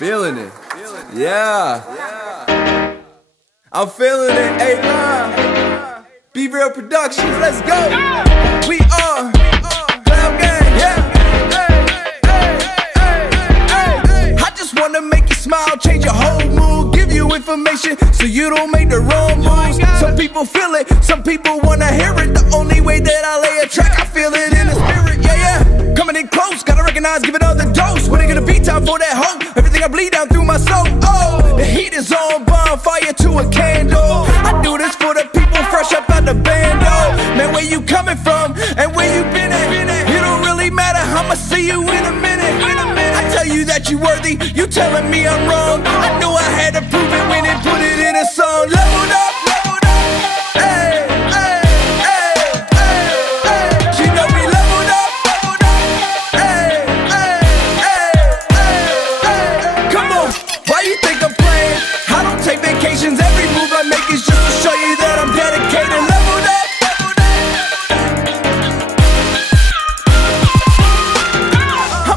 Feeling it. Yeah. I'm feeling it. A.live. Be Real Productions. Let's go. We are Cloud Gang. Yeah. I just wanna make you smile, change your whole mood, give you information so you don't make the wrong moves. Some people feel it, some people wanna hear it. The only way that I lay a track, I feel it in the spirit. Yeah. Coming in close, gotta recognize, give another dose. When it gonna be time for that hope? Everything I bleed down through my soul. Oh, the heat is on, bonfire to a candle. I do this for the people fresh up out the bando. Man, where you coming from and where you been at? It don't really matter, I'ma see you in a minute. I tell you that you worthy, you telling me I'm wrong. I knew I had to prove it when it put it in a song. Leveled up, hey, hey, hey, hey, hey. She know we leveled up, hey, hey, hey, hey, hey. Come on, why you think I'm playing? I don't take vacations, every move I make is just to show you that I'm dedicated. Leveled up.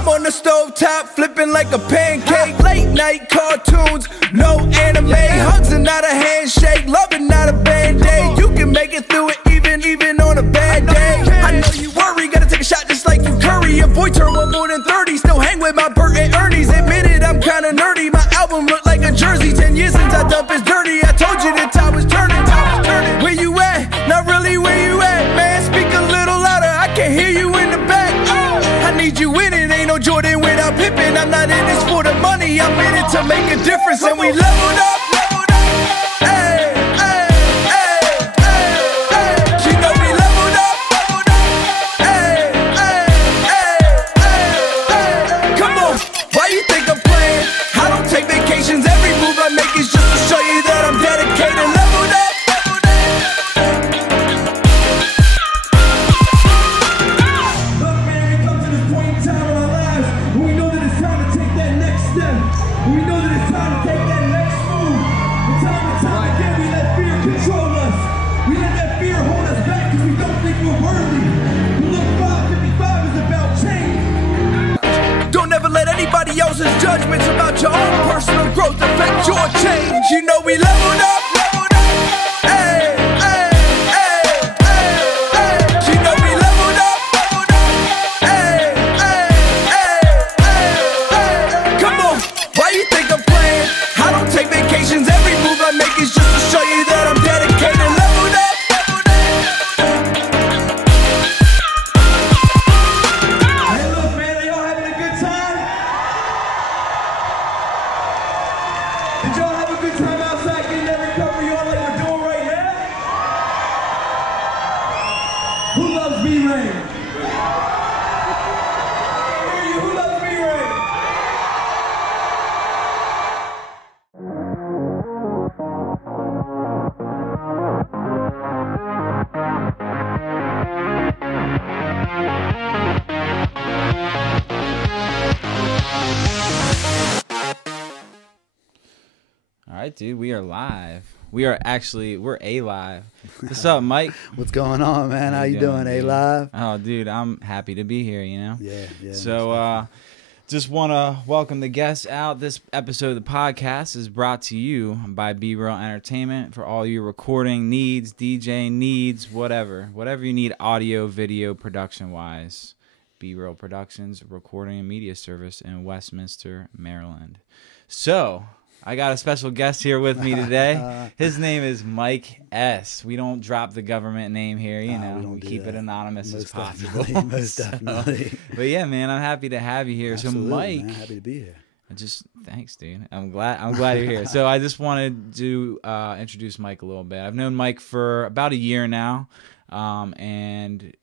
On the stove top, flipping like a pancake. Late night cartoons, no anime. Hugs are not a handshake, loving not a band-aid. You can make it through it even on a bad day. I know you worry, gotta take a shot just like you Curry. Avoid turn one more than 30, still hang with my Bert and Ernie's. Admit it, I'm kinda nerdy, my album look like a jersey. 10 years since I dump is dirty, I told you the tide was turning. Where you at? Not really where you at, man. Speak a little louder, I can hear you in the back. I need you in it, ain't no Jordan without Pippen. I'm not in this for the money, I'm in it to make a difference. And we leveled up, hey, hey, hey, hey, hey. She know we leveled up, hey, hey, hey, hey, hey. Come on, why you think I'm playing? I don't take vacations, every move I make is just to show you that I'm dedicated. Leveled up. Anybody else's judgments about your own personal growth affect your change. You know we leveled up, hey, hey, hey, hey, hey. You know we leveled up, hey, hey, hey, hey, hey. Come on, why you think I'm playing? I don't take vacations, every move I make is just to show you that I'm dedicated. Leveled up. Did y'all have a good time outside getting that recovery on like we're doing right now? Who loves B-Rain? Who loves B-Rain? All right, dude, we are live. We're A.live. What's up, Mike? What's going on, man? How you doing, A.live? Oh, dude, I'm happy to be here, you know? Yeah. So, just want to welcome the guests out. This episode of the podcast is brought to you by Be Real Entertainment for all your recording needs, DJ needs, whatever you need audio, video, production-wise. Be Real Productions, recording and media service in Westminster, Maryland. So, I got a special guest here with me today. His name is Mike S. We don't drop the government name here, you know. We keep it anonymous as possible. Most definitely. But yeah, man, I'm happy to have you here. Absolutely, so Mike, man, happy to be here. Thanks, dude. I'm glad you're here. So I just wanted to introduce Mike a little bit. I've known Mike for about a year now. And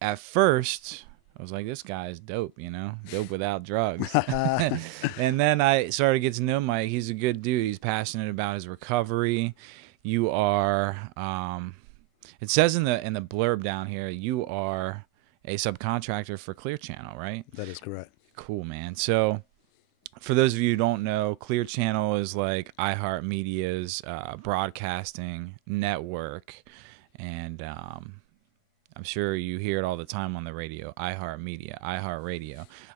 at first I was like, this guy is dope, you know, dope without drugs. And then I started to get to know Mike. He's a good dude. He's passionate about his recovery. You are, it says in the blurb down here, you are a subcontractor for Clear Channel, right? That is correct. Cool, man. So for those of you who don't know, Clear Channel is like iHeartMedia's broadcasting network. And I'm sure you hear it all the time on the radio. iHeart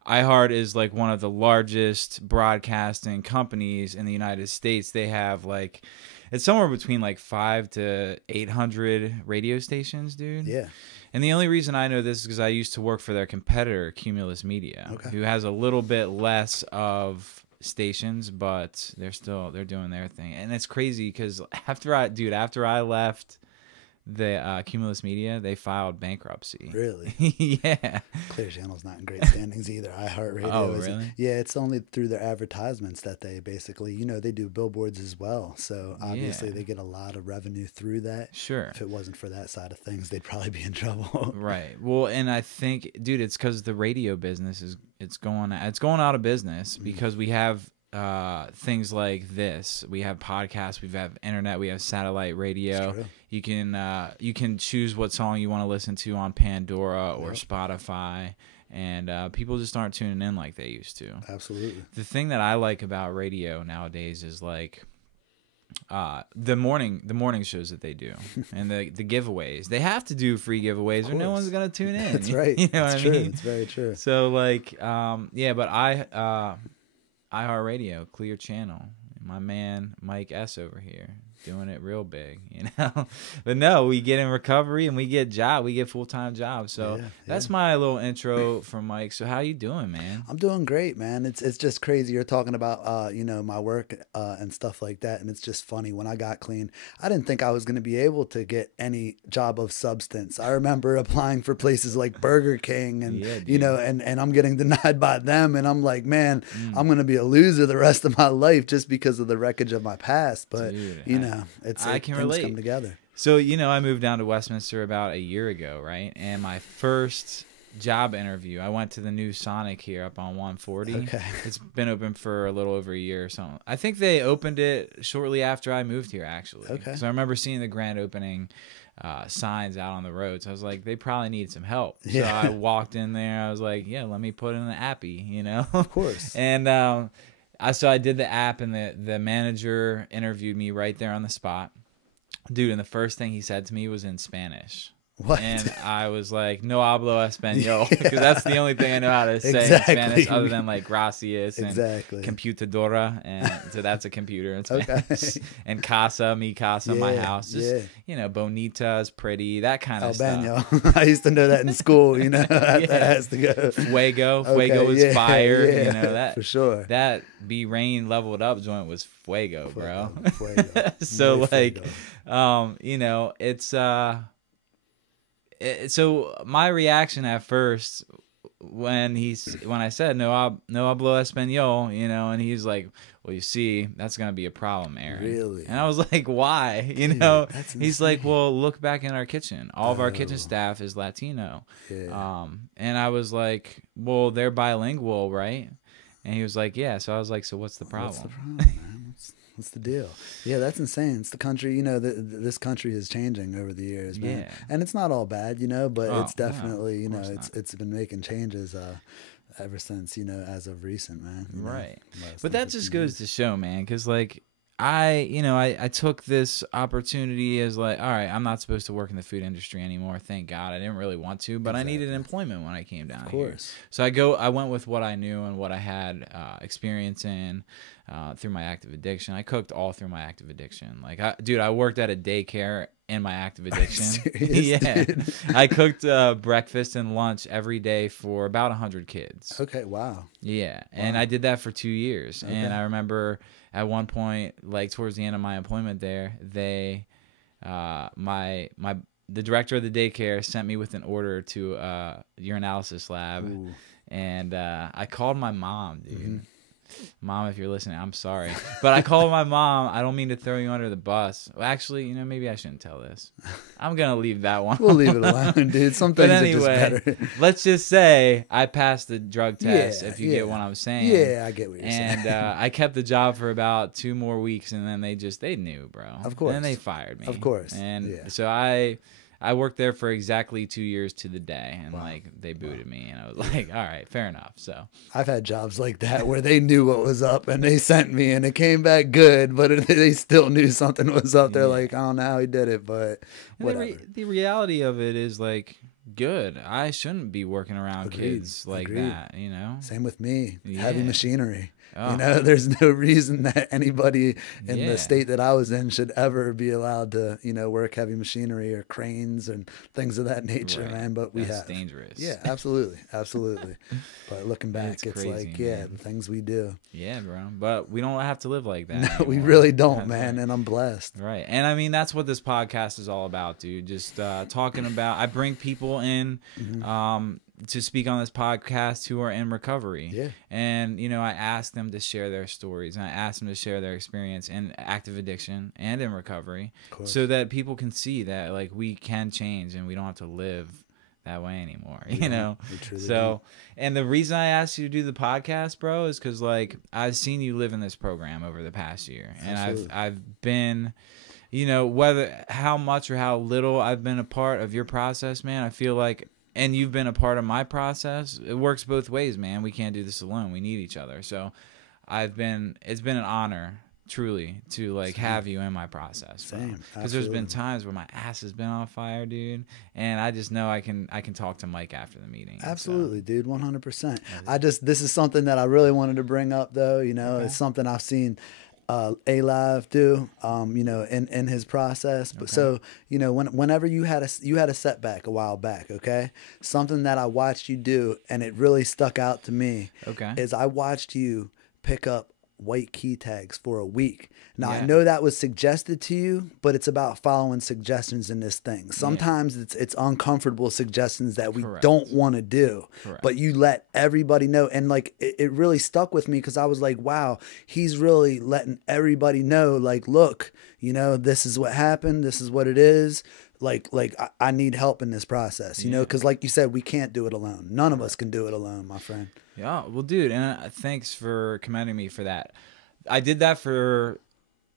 iHeart is like one of the largest broadcasting companies in the United States. They have like, it's somewhere between like 500 to 800 radio stations, dude. Yeah. And the only reason I know this is because I used to work for their competitor, Cumulus Media, who has a little bit less of stations, but they're doing their thing. And it's crazy because after I left the Cumulus Media, they filed bankruptcy. Really? Yeah. Clear Channel's not in great standings either. iHeartRadio. Oh, really? Yeah, it's only through their advertisements that they basically, you know, they do billboards as well. So obviously they get a lot of revenue through that. Sure. If it wasn't for that side of things, they'd probably be in trouble. Right. Well, and I think, dude, it's because the radio business it's going out of business because we have things like this. We have podcasts, we have internet, we have satellite radio. You can choose what song you want to listen to on Pandora or Spotify, and people just aren't tuning in like they used to. Absolutely. The thing that I like about radio nowadays is like the morning shows that they do and the giveaways. They have to do free giveaways or no one's gonna tune in. That's right. You know That's what true. I mean? It's very true. So like yeah, but iHeartRadio, Clear Channel, my man Mike S over here doing it real big, you know. But no, we get in recovery and we get full-time jobs. So that's my little intro from Mike. So how you doing, man? I'm doing great, man. It's just crazy. You're talking about you know, my work and stuff like that, and it's just funny. When I got clean, I didn't think I was going to be able to get any job of substance. I remember applying for places like Burger King and you know, and I'm getting denied by them, and I'm like, man, I'm going to be a loser the rest of my life just because of the wreckage of my past. But dude, you know, I can relate. Come together. So, you know, I moved down to Westminster about a year ago, right? And my first job interview, I went to the new Sonic here up on 140. Okay. It's been open for a little over a year or something. I think they opened it shortly after I moved here, actually. Okay. So I remember seeing the grand opening signs out on the road. So I was like, they probably need some help. Yeah. So I walked in there. I was like, yeah, let me put in an appy, you know? Of course. And so I did the app, and the manager interviewed me right there on the spot. Dude, and the first thing he said to me was in Spanish. What? And I was like, no hablo español, because that's the only thing I know how to say Exactly. in Spanish other than like gracias and Exactly. computadora, and so that's a computer in Spanish. Okay. And casa, mi casa, my Yeah, house. Just, you know, bonita is pretty, that kind of stuff. Baño. I used to know that in school, you know. That has to go. Fuego Okay, is fire. yeah, You know that for sure. That be rain leveled up joint was fuego, bro. Fuego. So Muy like, fuego. you know, it's so my reaction at first when I said no hablo español, you know, and he's like, well, you see, that's gonna be a problem, Aaron. Really? And I was like, why? You Dude, know, that's he's like, well, look back in our kitchen. All of our kitchen staff is Latino. Yeah. And I was like, well, they're bilingual, right? And he was like, yeah. So I was like, so what's the problem? What's the problem, man? What's the deal? Yeah, that's insane. It's the country, you know, this country is changing over the years, man. Yeah. And it's not all bad, you know, but it's no, definitely, you know, course not. it's been making changes ever since, you know, as of recent, man. You know, Right. last But that 15 just years. goes to show, man, because like I took this opportunity as like, all right, I'm not supposed to work in the food industry anymore. Thank God. I didn't really want to, but I needed employment when I came down here. Of course. So I went with what I knew and what I had experience in through my active addiction. I cooked all through my active addiction. Like, I worked at a daycare in my active addiction. Serious, Yeah. dude? I cooked breakfast and lunch every day for about 100 kids. Okay, wow. Yeah, and I did that for 2 years. Okay. And I remember at one point, like towards the end of my employment there, they, the director of the daycare sent me with an order to a urinalysis lab. Ooh. And I called my mom, dude. Mom, if you're listening, I'm sorry. But I called my mom. I don't mean to throw you under the bus. Well, actually, you know, maybe I shouldn't tell this. I'm going to leave that one. We'll leave it alone, dude. Some things But anyway, are just better. let's just say I passed the drug test, Yeah, if you yeah. get what I'm saying. Yeah, I get what you're saying. And I kept the job for about 2 more weeks, and then they knew, bro. Of course. And then they fired me. Of course, And yeah. so I I worked there for exactly 2 years to the day, and like they booted me, and I was like, all right, fair enough. So I've had jobs like that where they knew what was up and they sent me and it came back good, but they still knew something was up. They're like, I don't know how he did it, but whatever. The reality of it is like, good. I shouldn't be working around kids like that, you know? Same with me. Yeah. Heavy machinery. Oh. You know, there's no reason that anybody in the state that I was in should ever be allowed to, you know, work heavy machinery or cranes and things of that nature, man. But we That's have. dangerous. Yeah, absolutely. Absolutely. But looking back, It's it's crazy, like, man. the things we do. Yeah, bro. But we don't have to live like that. No, we anymore. really don't, That's man. right. And I'm blessed. Right. And I mean, that's what this podcast is all about, dude. Just talking about, I bring people in to speak on this podcast who are in recovery. Yeah. And, you know, I ask them to share their stories, and I ask them to share their experience in active addiction and in recovery, so that people can see that, like, we can change and we don't have to live that way anymore, you know? So, and the reason I asked you to do the podcast, bro, is because, like, I've seen you live in this program over the past year, and I've been, you know, whether how much or how little I've been a part of your process, man, I feel like, and you've been a part of my process. It works both ways, man. We can't do this alone. We need each other. So it's been an honor, truly, to like have you in my process. Because there's been times where my ass has been on fire, dude, and I just know I can talk to Mike after the meeting. Absolutely, dude, 100%. This is something that I really wanted to bring up, though. You know, it's something I've seen A.live do, you know, in his process. But so, you know, whenever you had a setback a while back, okay, something that I watched you do and it really stuck out to me, is I watched you pick up white key tags for a week. Now I know that was suggested to you, but it's about following suggestions in this thing. Sometimes it's uncomfortable suggestions that we don't want to do, but you let everybody know. And like, it really stuck with me because I was like, wow, he's really letting everybody know, like, look, you know, this is what happened. This is what it is. Like I need help in this process, you know, because like you said, we can't do it alone. None of us can do it alone, my friend. Yeah, well, dude, and thanks for commending me for that. I did that for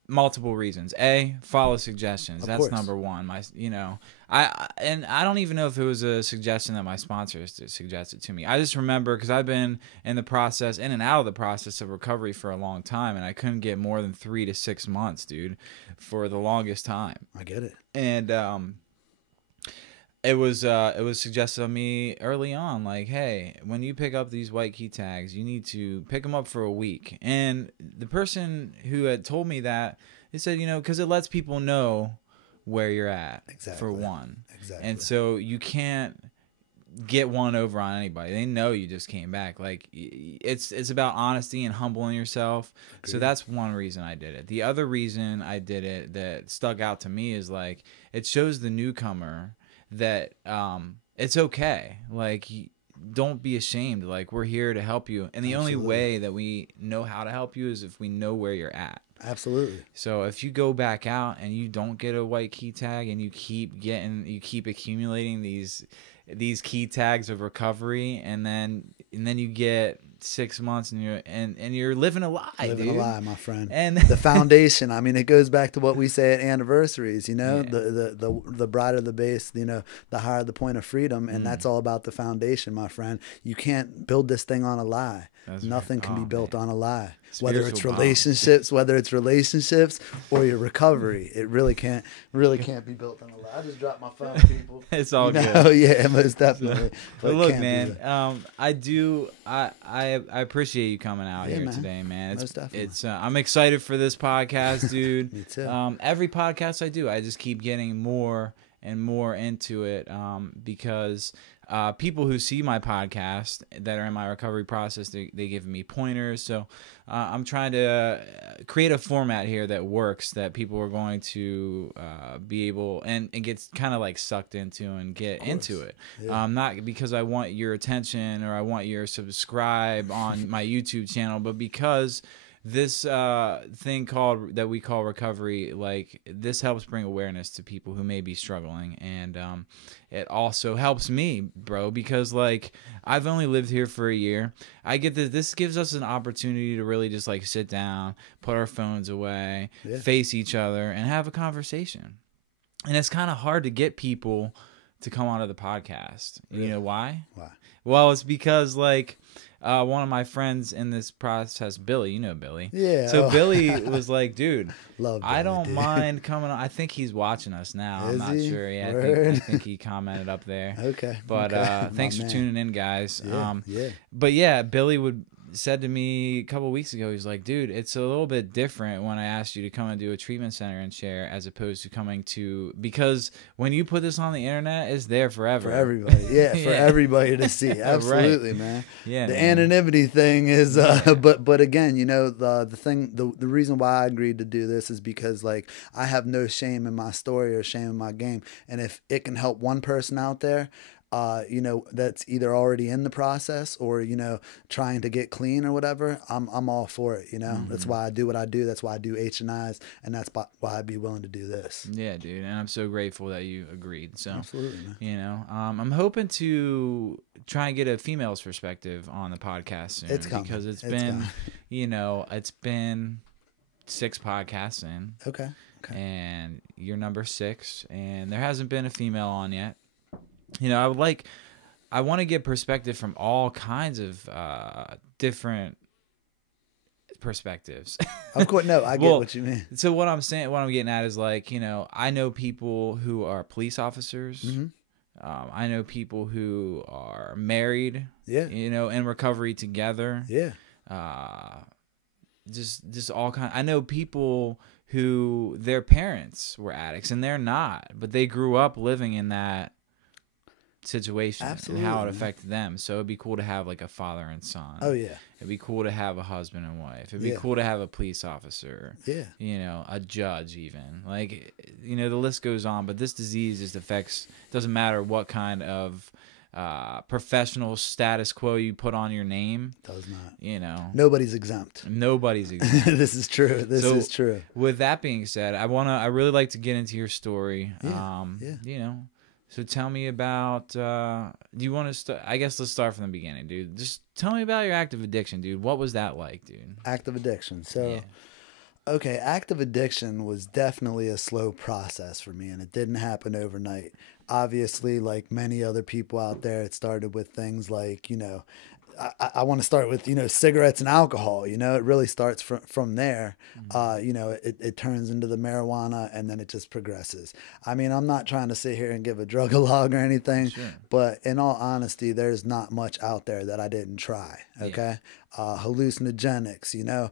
multiple reasons. A, follow suggestions. That's number one. You know, I don't even know if it was a suggestion that my sponsors suggested to me. I just remember because I've been in the process, in and out of the process of recovery for a long time, and I couldn't get more than 3 to 6 months, dude, for the longest time. I get it. And it was suggested of me early on, like, hey, when you pick up these white key tags, you need to pick them up for a week. And the person who had told me that, they said, you know, because it lets people know where you're at, for one. And so you can't get one over on anybody. They know you just came back. Like, it's about honesty and humbling yourself. So that's one reason I did it. The other reason I did it that stuck out to me is, like, it shows the newcomer that it's okay. Like, don't be ashamed. Like, we're here to help you, and the only way that we know how to help you is if we know where you're at. Absolutely. So if you go back out and you don't get a white key tag, and you keep accumulating these key tags of recovery, and then you get 6 months and you're living a lie, living a lie, my friend. And the foundation, I mean, it goes back to what we say at anniversaries, you know, the brighter the base, you know, the higher the point of freedom. And that's all about the foundation, my friend. You can't build this thing on a lie. Nothing can be built on a lie. Whether it's relationships, or your recovery, it really can't be built on a lie. I just dropped my phone, people. It's all good. Oh yeah, most definitely. But look, man, I appreciate you coming out here today, man. I'm excited for this podcast, dude. Me too. Every podcast I do, I just keep getting more and more into it, because people who see my podcast that are in my recovery process, they give me pointers. So I'm trying to create a format here that works, that people are going to be able and get kind of like sucked into and get into it. Not because I want your attention or I want your subscribe on my YouTube channel, but because this thing that we call recovery, like, this helps bring awareness to people who may be struggling, and it also helps me, bro, because, like, I've only lived here for a year. I get that this gives us an opportunity to really just, like, sit down, put our phones away, face each other, and have a conversation. And it's kind of hard to get people to come onto the podcast. You know why? Why? Well, it's because like one of my friends in this process, Billy, you know Billy. Yeah. So Billy was like, dude, Love I Billy, don't dude. mind coming on. I think he's watching us now. I'm Is not he? sure. Yeah, I Word. think he commented up there. Okay. But okay. thanks My for man. tuning in, guys. Yeah. But yeah, Billy said to me a couple of weeks ago, he's like, dude, it's a little bit different when I asked you to come and do a treatment center and share as opposed to coming to, because when you put this on the internet, it's there forever. For everybody. Yeah, for Yeah. everybody to see. Absolutely, man. Yeah, The man. anonymity thing is but again, you know, the reason why I agreed to do this is because like I have no shame in my story or shame in my game. And if it can help one person out there, you know, that's either already in the process or, you know, trying to get clean or whatever, I'm all for it, you know. That's why I do what I do. That's why I do H&Is, and that's why I'd be willing to do this. Yeah, dude, and I'm so grateful that you agreed. So, Absolutely, man. you know, I'm hoping to try and get a female's perspective on the podcast soon. It's coming. Because it's It's been, coming. you know, it's been 6 podcasts in, Okay. and you're number 6, and there hasn't been a female on yet. You know, I want to get perspective from all kinds of different perspectives. Of course, no, I get Well, what you mean. So what I'm getting at is like, you know, I know people who are police officers. I know people who are married. Yeah. You know, in recovery together. Yeah. Just all kind. I know people who their parents were addicts and they're not, but they grew up living in that situation Absolutely, and how it man. affected them. So it'd be cool to have like a father and son. Oh yeah. It'd be cool to have a husband and wife. It'd be Yeah. cool to have a police officer. Yeah. You know, a judge even. Like, you know, the list goes on, but this disease just affects, doesn't matter what kind of professional status quo you put on your name. Does not. You know. Nobody's exempt. Nobody's exempt. This is true. This So, is true. With that being said, I really like to get into your story. Yeah, yeah. You know, so tell me about, do you want to start? I guess let's start from the beginning, dude. Just tell me about your active addiction, dude. What was that like, dude? Active addiction. So, Yeah. okay, active addiction was definitely a slow process for me, and it didn't happen overnight. Obviously, like many other people out there, it started with things like, you know, I want to start with, you know, cigarettes and alcohol. You know, it really starts from there. You know, it turns into the marijuana, and then it just progresses. I mean, I'm not trying to sit here and give a drug log or anything, Sure. but in all honesty, there's not much out there that I didn't try. Okay. Hallucinogenics, you know,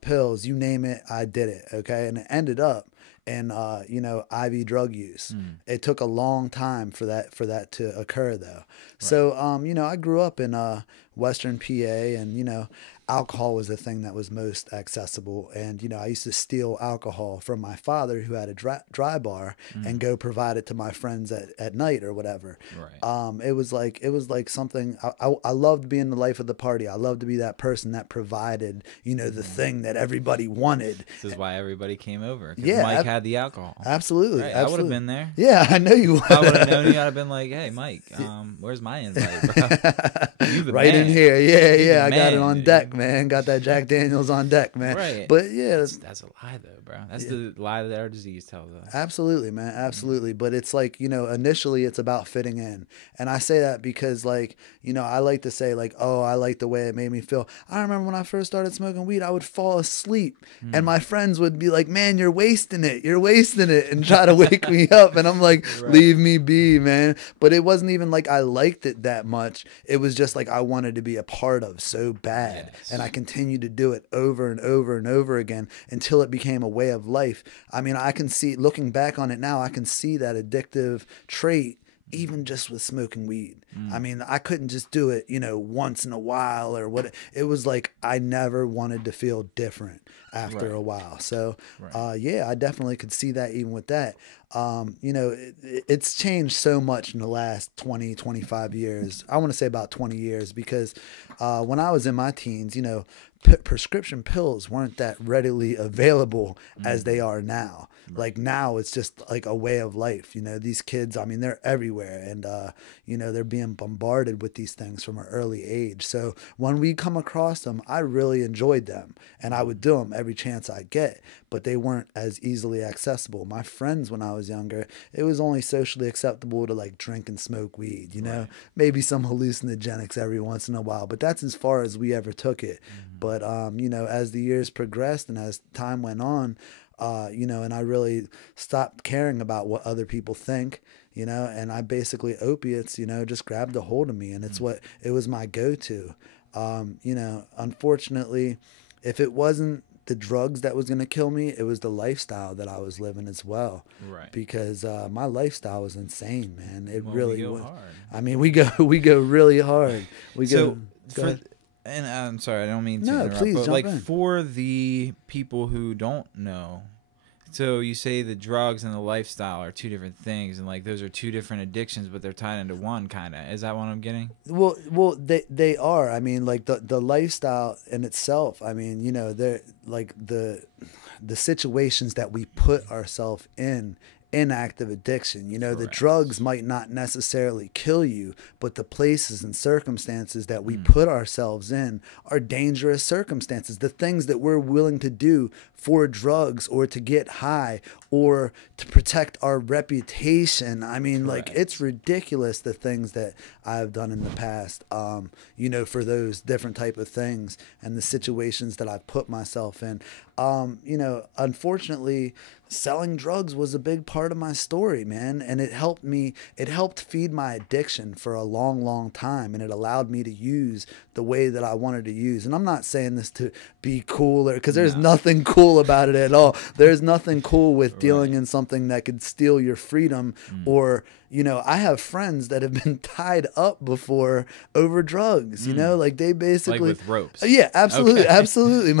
pills, you name it, I did it. Okay. And it ended up in, you know, IV drug use. It took a long time for that to occur though. So, you know, I grew up in, Western PA, and, you know, alcohol was the thing that was most accessible. And, you know, I used to steal alcohol from my father, who had a dry bar, and go provide it to my friends at night or whatever. Right. It was like something, I loved being the life of the party. I loved to be that person that provided, you know, the thing that everybody wanted. This is why everybody came over. 'Cause Yeah, Mike had the alcohol. Absolutely. Right, I would have absolutely. been there. Yeah, I know you would. I would have known you. I'd have been like, "Hey, Mike, where's my invite, bro? You the Right man. in here. Yeah, You yeah. the I got it man, on dude. deck, man. Got that Jack Daniels on deck, man. Right. But yeah, That's a lie, though, bro. That's the lie that our disease tells us. absolutely, man. Absolutely. But it's like, you know, initially it's about fitting in. And I say that because, like, you know, I like to say, like, oh, I like the way it made me feel. I remember when I first started smoking weed, I would fall asleep. And my friends would be like, man, you're wasting it. You're wasting it. And try to wake me up. And I'm like, leave me be, man. But it wasn't even like I liked it that much. It was just like I wanted to be a part of so bad. Yes. And I continued to do it over and over and over again until it became a way of life. I mean, I can see, looking back on it now, I can see that addictive trait even just with smoking weed. I mean, I couldn't just do it, you know, once in a while or what. It was like I never wanted to feel different after a while. So, yeah, I definitely could see that even with that. You know, it's changed so much in the last 20, 25 years. I want to say about 20 years, because when I was in my teens, you know, prescription pills weren't that readily available as they are now. Like now it's just like a way of life. You know, these kids, I mean, they're everywhere, and, you know, they're being bombarded with these things from an early age. So when we come across them, I really enjoyed them, and I would do them every chance I get, but they weren't as easily accessible. My friends, when I was younger, it was only socially acceptable to like drink and smoke weed, you know, maybe some hallucinogenics every once in a while, but that's as far as we ever took it. But, you know, as the years progressed and as time went on, you know, and I really stopped caring about what other people think, you know, and I basically, opiates, you know, just grabbed a hold of me, and it was my go-to. You know, unfortunately, if it wasn't the drugs that was going to kill me, it was the lifestyle that I was living as well. Right. Because my lifestyle was insane, man. It really was. Hard. I mean, we go really hard. And I'm sorry, I don't mean to interrupt, please, but like in. For the people who don't know, so you say the drugs and the lifestyle are two different things, and like those are two different addictions, but they're tied into one, kind of. Is that what I'm getting? Well, they are. I mean, like the lifestyle in itself. I mean, you know, they're like the situations that we put ourselves in active addiction. You know, the drugs might not necessarily kill you, but the places and circumstances that we put ourselves in are dangerous circumstances. The things that we're willing to do for drugs or to get high or to protect our reputation. I mean, like, it's ridiculous, the things that I've done in the past, you know, for those different type of things and the situations that I've put myself in. You know, unfortunately, selling drugs was a big part of my story, man. And it helped feed my addiction for a long, long time. And it allowed me to use the way that I wanted to use. And I'm not saying this to be cool, because there's nothing cool about it at all. There's nothing cool with dealing in something that could steal your freedom or, you know, I have friends that have been tied up before over drugs, you know, like they basically like with ropes. Yeah, absolutely. Okay. Absolutely.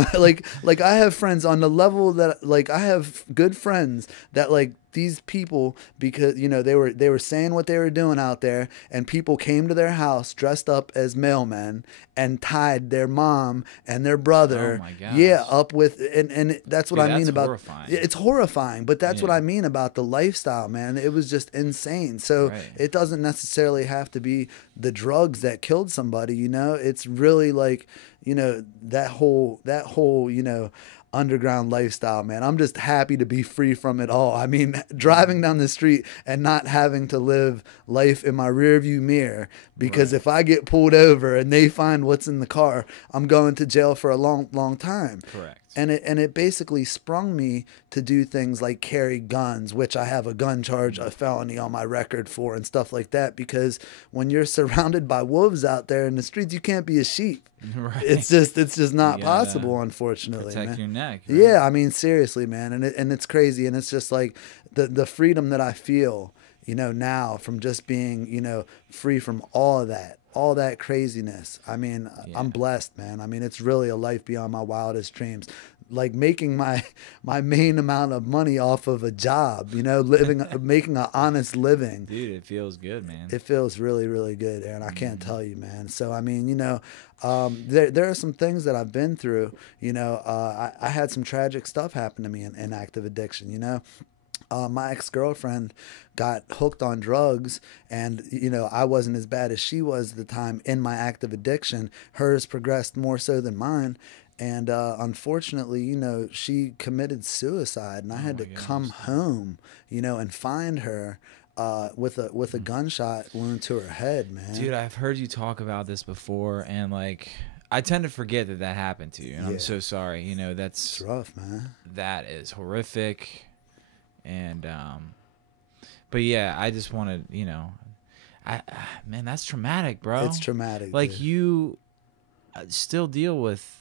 Like I have friends on the level that, like, I have good friends that, like, these people, because, you know, they were saying what they were doing out there, and people came to their house dressed up as mailmen and tied their mom and their brother, up with, and that's what I mean about horrifying. It's horrifying, but that's what I mean about the lifestyle, man. It was just insane. So it doesn't necessarily have to be the drugs that killed somebody, you know. It's really like, you know, that whole, you know, underground lifestyle, man. I'm just happy to be free from it all. I mean, driving down the street and not having to live life in my rearview mirror, because if I get pulled over and they find what's in the car, I'm going to jail for a long, long time. Correct. And it basically sprung me to do things like carry guns, which I have a gun charge, a felony on my record for, and stuff like that. Because when you're surrounded by wolves out there in the streets, you can't be a sheep. Right. It's just not possible, unfortunately. Protect your neck. Right? Yeah, I mean, seriously, man. And it's crazy, and it's just like the freedom that I feel, you know, now from just being, you know, free from all of that craziness. I mean, I'm blessed, man. I mean, it's really a life beyond my wildest dreams. Like making my main amount of money off of a job, you know, making an honest living. Dude, it feels good, man. It feels really, really good, Aaron. I can't tell you, man. So, I mean, you know, there are some things that I've been through. You know, I had some tragic stuff happen to me in active addiction, you know. My ex-girlfriend got hooked on drugs, and, you know, I wasn't as bad as she was at the time in my active addiction. Hers progressed more so than mine. And unfortunately, you know, she committed suicide, and I had to come home, you know, and find her with a gunshot wound to her head, man. Dude, I've heard you talk about this before, and like, I tend to forget that happened to you, and I'm so sorry. You know, it's rough, man. That is horrific. And but yeah, I just want to, you know, man, that's traumatic, bro. It's traumatic. Like, dude. You still deal with.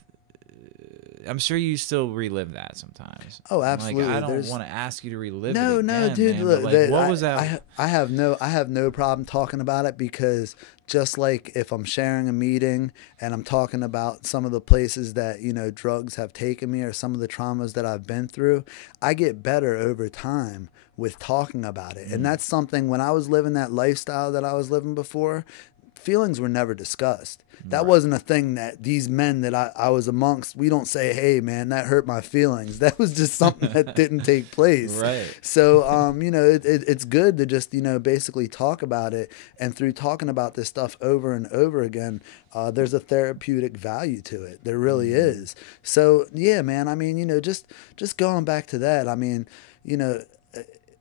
I'm sure you still relive that sometimes. Oh, absolutely. Like, I don't want to ask you to relive it. No, dude. Man, Look, like, what was that? I have no problem talking about it, because just like if I'm sharing a meeting and I'm talking about some of the places that, you know, drugs have taken me or some of the traumas that I've been through, I get better over time with talking about it. And that's something, when I was living that lifestyle that I was living before, feelings were never discussed. That wasn't a thing that these men that I was amongst, we don't say, hey, man, that hurt my feelings. That was just something that didn't take place. Right. So, you know, it's good to just, you know, basically talk about it. And through talking about this stuff over and over again, there's a therapeutic value to it. There really is. So, yeah, man, I mean, you know, just going back to that, I mean, you know,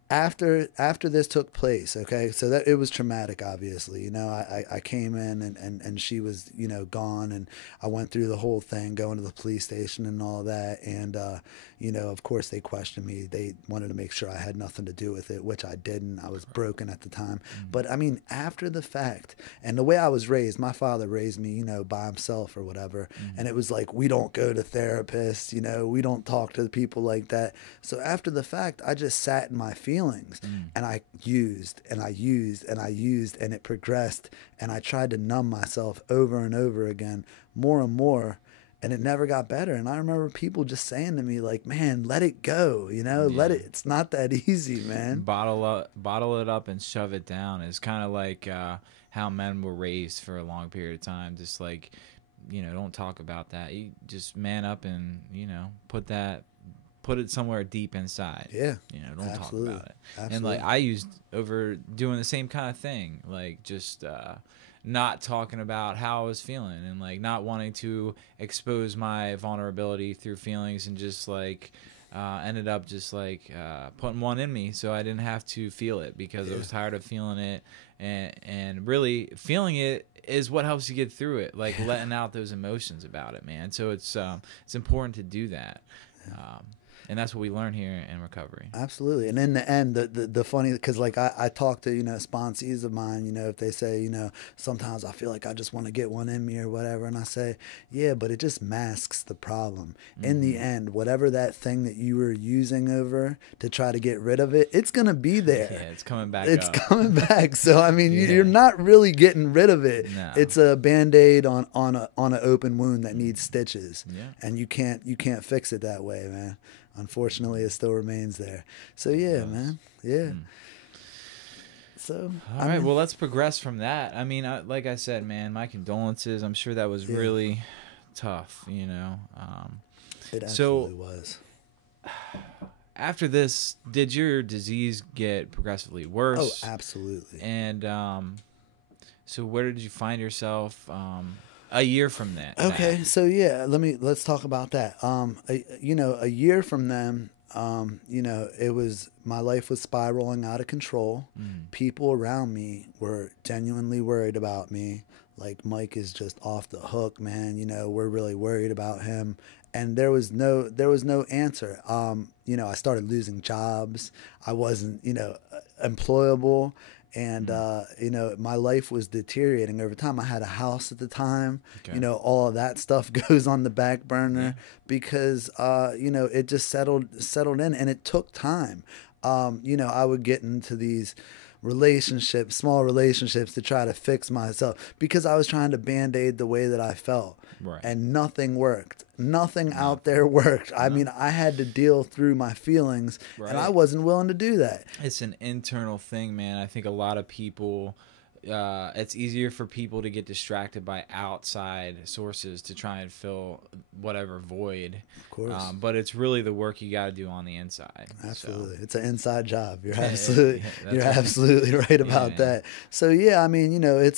after this took place, okay, so that it was traumatic, obviously. You know, I came in and she was, you know, gone, and I went through the whole thing, going to the police station and all that, and you know, of course they questioned me. They wanted to make sure I had nothing to do with it, which I didn't. I was broken at the time. But I mean, after the fact, and the way I was raised, my father raised me, you know, by himself or whatever, and it was like, we don't go to therapists, you know, we don't talk to people like that. So after the fact, I just sat in my feelings, and I used and I used and I used, and it progressed, and I tried to numb myself over and over again, more and more, and it never got better. And I remember people just saying to me, like, man, let it go, you know, let it, it's not that easy, man. Bottle it up and shove it down is kind of like how men were raised for a long period of time. Just like, you know, don't talk about that. You just man up and, you know, put it somewhere deep inside. Yeah. You know, don't Absolutely. talk about it. Absolutely. And like I used over doing the same kind of thing, like just not talking about how I was feeling, and like not wanting to expose my vulnerability through feelings, and just like ended up just like putting one in me so I didn't have to feel it, because I was tired of feeling it, and really feeling it is what helps you get through it, like letting out those emotions about it, man. So it's important to do that. And that's what we learn here in recovery. Absolutely. And in the end, the funny, because like I talk to, you know, sponsees of mine, you know, if they say, you know, sometimes I feel like I just want to get one in me or whatever. And I say, yeah, but it just masks the problem. In the end, whatever that thing that you were using over to try to get rid of it, it's going to be there. Yeah, it's coming back It's up. coming back. So, I mean, you're not really getting rid of it. No. It's a Band-Aid on an open wound that needs stitches. Yeah. And you can't fix it that way, man. Unfortunately, it still remains there. So yeah, man. Yeah. So all right, well, let's progress from that. I mean, like I said, man, my condolences. I'm sure that was really tough, you know. It absolutely was. After this, did your disease get progressively worse? Oh, absolutely. And so where did you find yourself a year from that? Okay, so yeah, let's talk about that. You know, a year from then, you know, my life was spiraling out of control. People around me were genuinely worried about me. Like, Mike is just off the hook, man. You know, we're really worried about him. And there was no answer. You know, I started losing jobs. I wasn't, you know, employable. And, you know, my life was deteriorating over time. I had a house at the time. Okay. You know, all of that stuff goes on the back burner because, you know, it just settled in, and it took time. You know, I would get into these small relationships to try to fix myself because I was trying to Band-Aid the way that I felt. Right. And nothing worked. Nothing out there worked. I mean, I had to deal through my feelings, and I wasn't willing to do that. It's an internal thing, man. I think a lot of people, it's easier for people to get distracted by outside sources to try and fill whatever void. Of course. But it's really the work you got to do on the inside. Absolutely. So. It's an inside job. You're absolutely right about that. So, yeah, I mean, you know,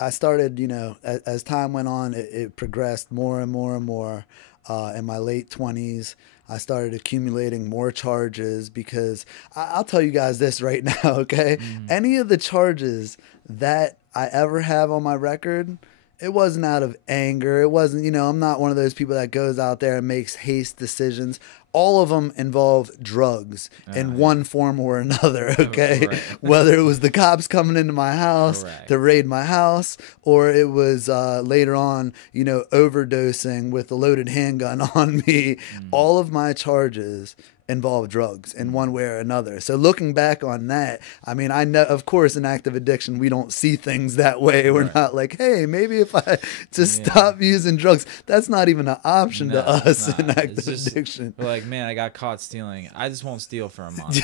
I started, you know, as time went on, it progressed more and more and more. In my late 20s, I started accumulating more charges because I'll tell you guys this right now, okay? Any of the charges that I ever have on my record, it wasn't out of anger. It wasn't, you know, I'm not one of those people that goes out there and makes haste decisions. All of them involve drugs in one form or another, okay? Whether it was the cops coming into my house to raid my house, or it was later on, you know, overdosing with a loaded handgun on me. All of my charges involve drugs in one way or another. So looking back on that, I mean, I know, of course, in active addiction, we don't see things that way. We're not like, hey, maybe if I just stop using drugs. That's not even an option to us in active addiction. We're like, man, I got caught stealing. I just won't steal for a month.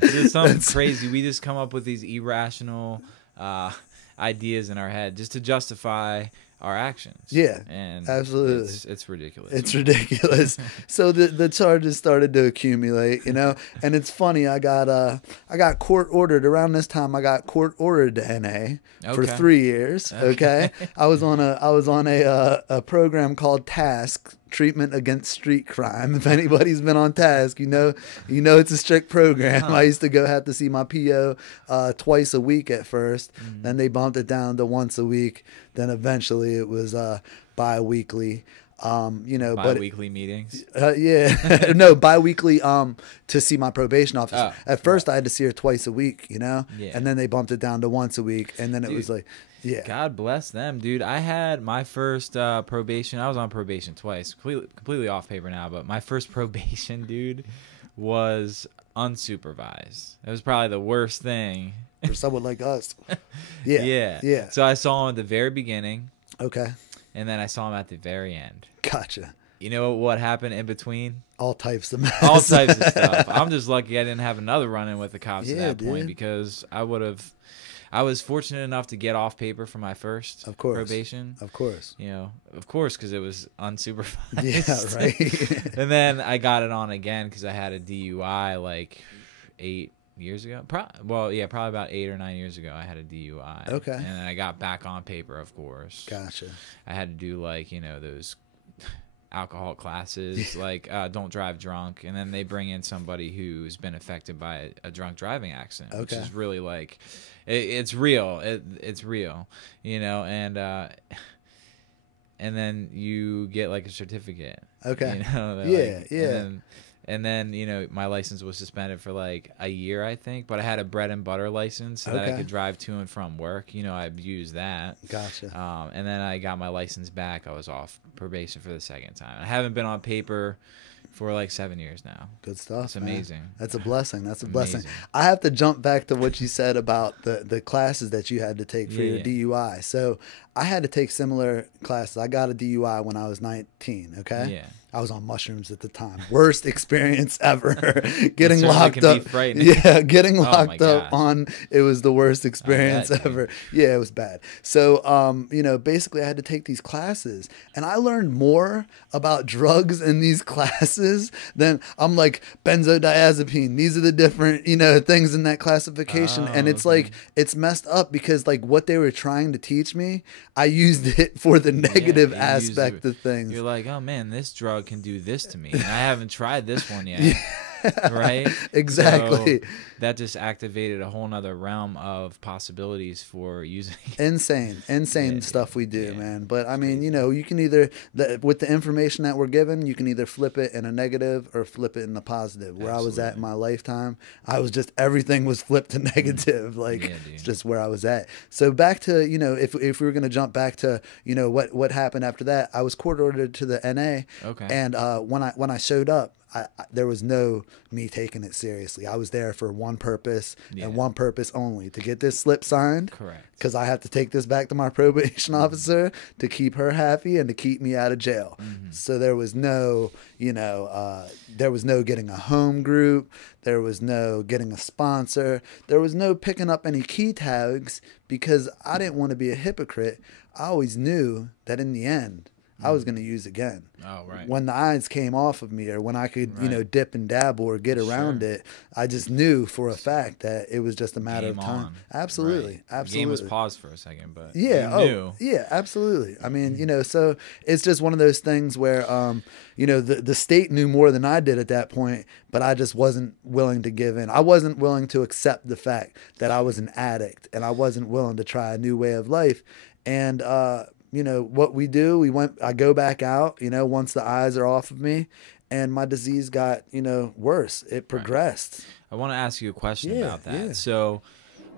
It's something crazy. We just come up with these irrational ideas in our head just to justify our actions. Yeah, and absolutely. It's ridiculous. It's ridiculous. So the charges started to accumulate, you know, and it's funny. I got court ordered around this time. I got court ordered to NA for Okay. 3 years. Okay, I was on a program called Task, Treatment Against Street Crime. If anybody's been on Task, you know it's a strict program. I used to have to see my PO twice a week at first. Then they bumped it down to once a week. Then eventually it was bi-weekly. You know, Bi-weekly meetings. yeah, no, bi-weekly to see my probation officer. Oh, At first I had to see her twice a week, you know, Yeah. and then they bumped it down to once a week, and then it Dude, was like, yeah. God bless them, dude. I had my first probation. I was on probation twice, completely off paper now, but my first probation, dude, was unsupervised. It was probably the worst thing. For someone like us. Yeah. Yeah. So I saw him at the very beginning, Okay. and then I saw him at the very end. Gotcha. You know what happened in between? All types of mess. All types of stuff. I'm just lucky I didn't have another run-in with the cops at Yeah, that point, dude. because I was fortunate enough to get off paper for my first Of course. probation. Of course. You know, of course, because it was unsupervised. Yeah, right. And then I got it on again because I had a DUI like 8 years ago. Probably about 8 or 9 years ago. I had a DUI. Okay. And then I got back on paper, of course. Gotcha. I had to do like, you know, those alcohol classes, like don't drive drunk, and then they bring in somebody who's been affected by a drunk driving accident, which Okay. is really like it's real. It's real, you know, and then you get like a certificate. Okay. You know, Yeah, like, yeah. And then, you know, my license was suspended for like a year, I think, but I had a bread and butter license so that I Okay. could drive to and from work. You know, I abused that. Gotcha. And then I got my license back. I was off probation for the second time. I haven't been on paper for like 7 years now. Good stuff. It's man. amazing. That's a blessing. That's a blessing. Amazing. I have to jump back to what you said about the classes that you had to take for your Yeah. DUI. So I had to take similar classes. I got a DUI when I was 19. Okay. Yeah. I was on mushrooms at the time. Worst experience ever. Getting certainly locked can up. be frightening. Yeah, getting Oh my locked up gosh. on. It was the worst experience bet, dude. ever. Yeah, it was bad. So, you know, basically, I had to take these classes, and I learned more about drugs in these classes than I'm like benzodiazepine. These are the different, you know, things in that classification, and it's okay. like it's messed up because like what they were trying to teach me, I used it for the negative Yeah, you use aspect it- of things. You're like, oh man, this drug can do this to me. And I haven't tried this one yet. Right? Exactly. So that just activated a whole nother realm of possibilities for using it. Insane Yeah, stuff we do, yeah. man. But I mean, you know, you can either with the information that we're given, you can either flip it in a negative or flip it in a positive. Where I was at in my lifetime, I was just everything was flipped to negative. Like Yeah, dude. it's just where I was at. So back to, you know, if we were gonna jump back to, you know, what happened after that, I was court ordered to the NA. Okay. And when I showed up, there was no me taking it seriously. I was there for one purpose Yeah. and one purpose only, to get this slip signed. Correct. Because I have to take this back to my probation officer to keep her happy and to keep me out of jail. So there was no, you know, there was no getting a home group. There was no getting a sponsor. There was no picking up any key tags because I didn't want to be a hypocrite. I always knew that in the end, I was going to use again. Oh, right. When the eyes came off of me, or when I could, you know, Right. dip and dabble or get around Sure. it, I just knew for a fact that it was just a matter Game of time. on. Absolutely. Right. Absolutely. The game was paused for a second, but Yeah. you knew. Yeah, absolutely. I mean, you know, so it's just one of those things where, you know, the state knew more than I did at that point, but I just wasn't willing to give in. I wasn't willing to accept the fact that I was an addict, and I wasn't willing to try a new way of life. And, you know, what we do, I go back out, you know, once the eyes are off of me, and my disease got, you know, worse. It progressed. I want to ask you a question Yeah, about that. yeah. So,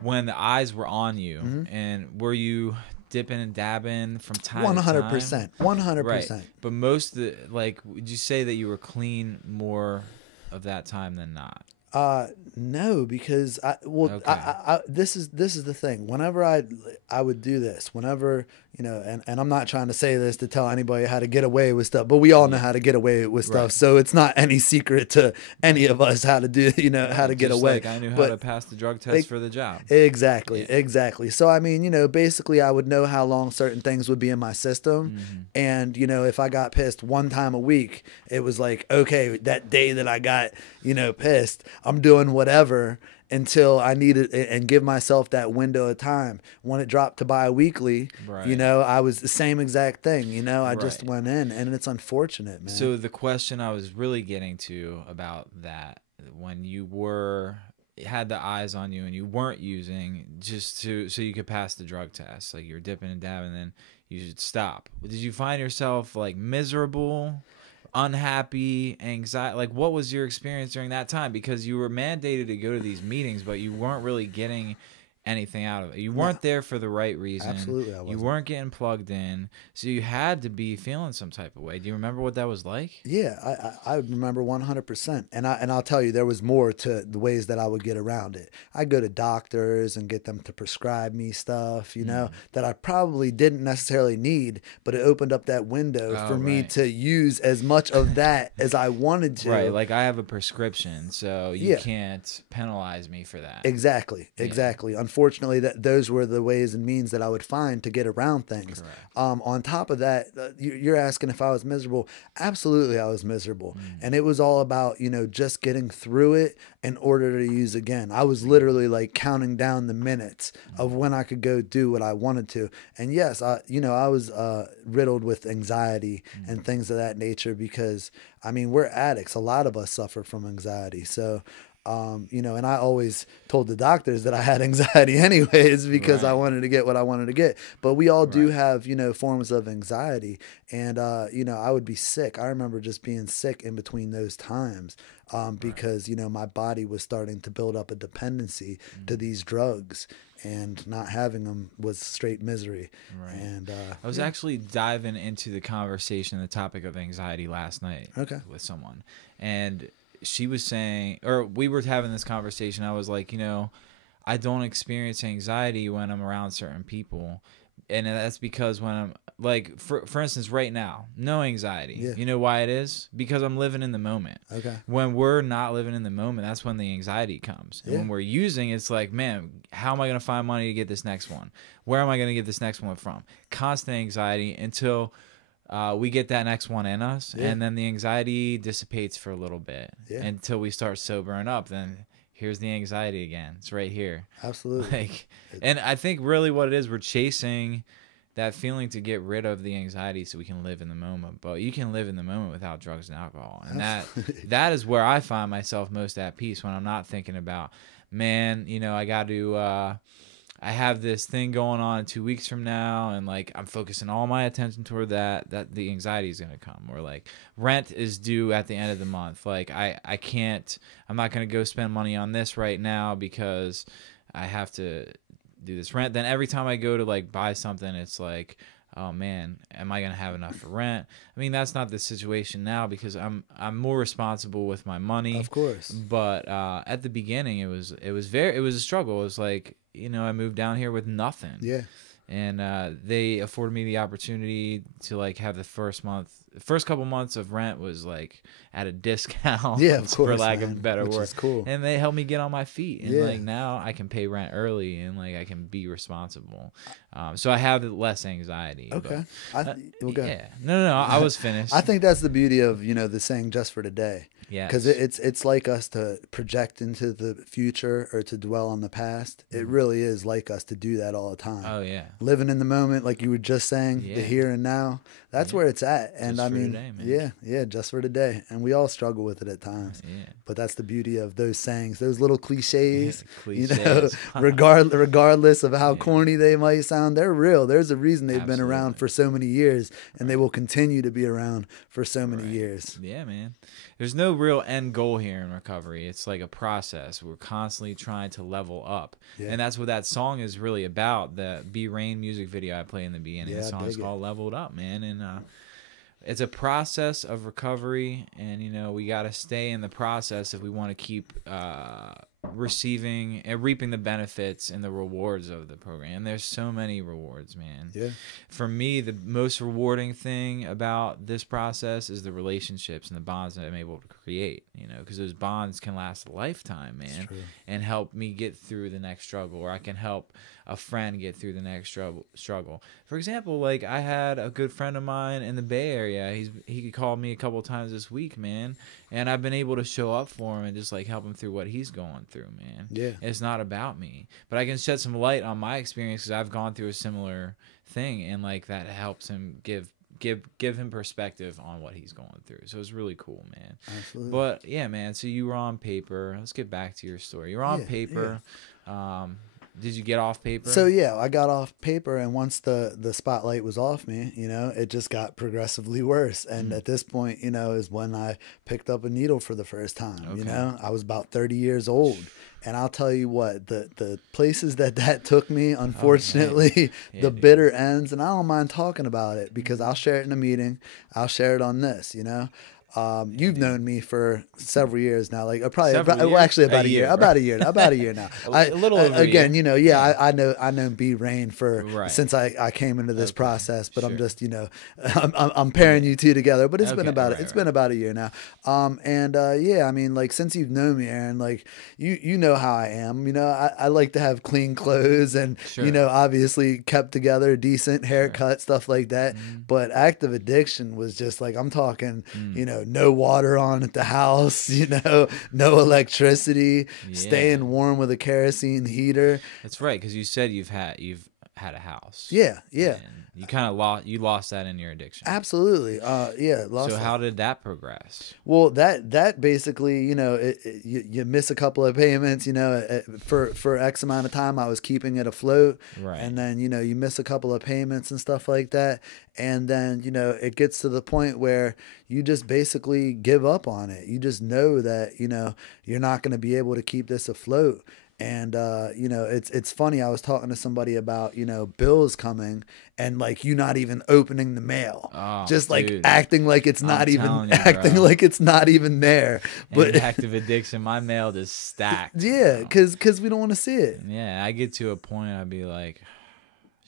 when the eyes were on you, and were you dipping and dabbing from time to time? 100%. 100%. Right. But most of the, like, would you say that you were clean more of that time than not? No, because Okay. this is the thing. Whenever I would do this, whenever, you know, and I'm not trying to say this to tell anybody how to get away with stuff, but we all know how to get away with stuff. Right. So it's not any secret to any of us how to do, you know, how to get Just away. like I knew how But to pass the drug test for the job. exactly, exactly. So I mean, you know, basically I would know how long certain things would be in my system, and you know, if I got pissed one time a week, it was like, okay, that day that I got, you know, pissed, I'm doing whatever until I needed and give myself that window of time. When it dropped to bi-weekly, Right. you know, I was the same exact thing. You know, I just Right. went in, and it's unfortunate, man. So the question I was really getting to about that, when you had the eyes on you and you weren't using just so you could pass the drug test, like you're dipping and dabbing, and then you should stop. Did you find yourself like miserable, unhappy, anxiety? Like, what was your experience during that time? Because you were mandated to go to these meetings, but you weren't really getting anything out of it. You weren't there for the right reason. Absolutely, I You wasn't. weren't getting plugged in, so you had to be feeling some type of way. Do you remember what that was like? Yeah, I remember 100%. And I'll tell you, there was more to the ways that I would get around it. I'd go to doctors and get them to prescribe me stuff, you know, that I probably didn't necessarily need, but it opened up that window Oh, for me right. to use as much of that as I wanted to. Right, like I have a prescription, so you Yeah. can't penalize me for that. Exactly, exactly. Unfortunately, those were the ways and means that I would find to get around things. Correct. On top of that, you're asking if I was miserable. Absolutely, I was miserable, and it was all about, you know, just getting through it in order to use again. I was literally like counting down the minutes of when I could go do what I wanted to. And yes, I was riddled with anxiety and things of that nature because, I mean, we're addicts. A lot of us suffer from anxiety. So, you know, and I always told the doctors that I had anxiety anyways because I Right. wanted to get what I wanted to get. But we all do have, you know, forms of anxiety. And, you know, I would be sick. I remember just being sick in between those times because, you know, my body was starting to build up a dependency to these drugs. And not having them was straight misery. Right. And I was actually diving into the conversation, the topic of anxiety last night with someone. And she was saying, or we were having this conversation. I was like, you know, I don't experience anxiety when I'm around certain people. And that's because when I'm like, for instance, right now, no anxiety. Yeah. You know why it is? Because I'm living in the moment. Okay. When we're not living in the moment, that's when the anxiety comes. And Yeah. when we're using, it's like, man, how am I going to find money to get this next one? Where am I going to get this next one from? Constant anxiety until we get that next one in us. Yeah. And then the anxiety dissipates for a little bit until we start sobering up. Then here's the anxiety again. It's right here. Absolutely. Like, and I think really what it is, we're chasing that feeling to get rid of the anxiety so we can live in the moment. But you can live in the moment without drugs and alcohol. And that is where I find myself most at peace, when I'm not thinking about, man, you know, I got to I have this thing going on 2 weeks from now, and like I'm focusing all my attention toward that the anxiety is going to come. Or like rent is due at the end of the month. Like I'm not going to go spend money on this right now because I have to do this rent. Then every time I go to like buy something, it's like, oh man, am I going to have enough for rent? I mean, that's not the situation now because I'm more responsible with my money. Of course. But at the beginning, it was a struggle. It was like, you know, I moved down here with nothing. Yeah. And they afforded me the opportunity to like have the first couple months of rent was like at a discount. Yeah, of course, for lack man, of a better which word. is cool. And they helped me get on my feet. And Yeah. like now I can pay rent early and like I can be responsible. So I have less anxiety. Okay. But, We'll go. yeah. No. I was finished. I think that's the beauty of, you know, the saying "just for today." Yes. Because it's like us to project into the future or to dwell on the past. It really is like us to do that all the time. Oh yeah. Living in the moment, like you were just saying, Yeah. the here and now. That's where it's at. And Just I for mean, today, man. yeah, just for today. And we all struggle with it at times. Yeah. But that's the beauty of those sayings, those little cliches. Yeah, You know, cliches. regardless of how corny they might sound, they're real. There's a reason they've been around Absolutely. for so many years, and they will continue to be around for so many years. Yeah, man. There's no real end goal here in recovery. It's like a process. We're constantly trying to level up. Yeah. And that's what that song is really about. The B Rain music video I play in the beginning. Yeah, The I song's dig it. called Leveled Up, man. And it's a process of recovery, and you know we got to stay in the process if we want to keep receiving and reaping the benefits and the rewards of the program. And there's so many rewards, man. Yeah. For me, the most rewarding thing about this process is the relationships and the bonds that I'm able to create, you know, because those bonds can last a lifetime, man, and help me get through the next struggle, or I can help a friend get through the next struggle. For example, like I had a good friend of mine in the Bay Area. He called me a couple times this week, man, and I've been able to show up for him and just like help him through what he's going through, man. Yeah. It's not about me, but I can shed some light on my experience because I've gone through a similar thing, and like that helps him give him perspective on what he's going through. So it's really cool, man. Absolutely. But yeah, man, so you were on paper. Let's get back to your story. You were on paper. Did you get off paper? So yeah, I got off paper, and once the spotlight was off me, you know, it just got progressively worse. And at this point, you know, is when I picked up a needle for the first time. Okay. You know, I was about 30 years old. And I'll tell you what, the places that took me, unfortunately, the bitter ends, and I don't mind talking about it because I'll share it in a meeting. I'll share it on this, you know. You've known me for several years now, like actually about a year now. A little over again, a year. you know, I know B Rain for since I came into this process, but I'm just, you know, I'm pairing you two together, but it's been about a year now. Yeah, I mean, like since you've known me, Aaron, like you know how I am, you know, I like to have clean clothes and you know, obviously kept together, decent haircut, stuff like that. But active addiction was just like, I'm talking, you know, no water on at the house, you know, no electricity, staying warm with a kerosene heater. That's right, because you said you've had a house. Yeah. And you kind of lost that in your addiction. Absolutely. So how did that progress? Well, that basically, you know, you miss a couple of payments, you know, for X amount of time I was keeping it afloat. Right. And then, you know, you miss a couple of payments and stuff like that. And then, you know, it gets to the point where you just basically give up on it. You just know that, you know, you're not going to be able to keep this afloat. And, you know, it's funny. I was talking to somebody about, you know, bills coming and like you not even opening the mail, just like acting like it's not even like it's not even there. But active addiction, my mail just stacked. Yeah. Cause we don't want to see it. Yeah. I get to a point I'd be like,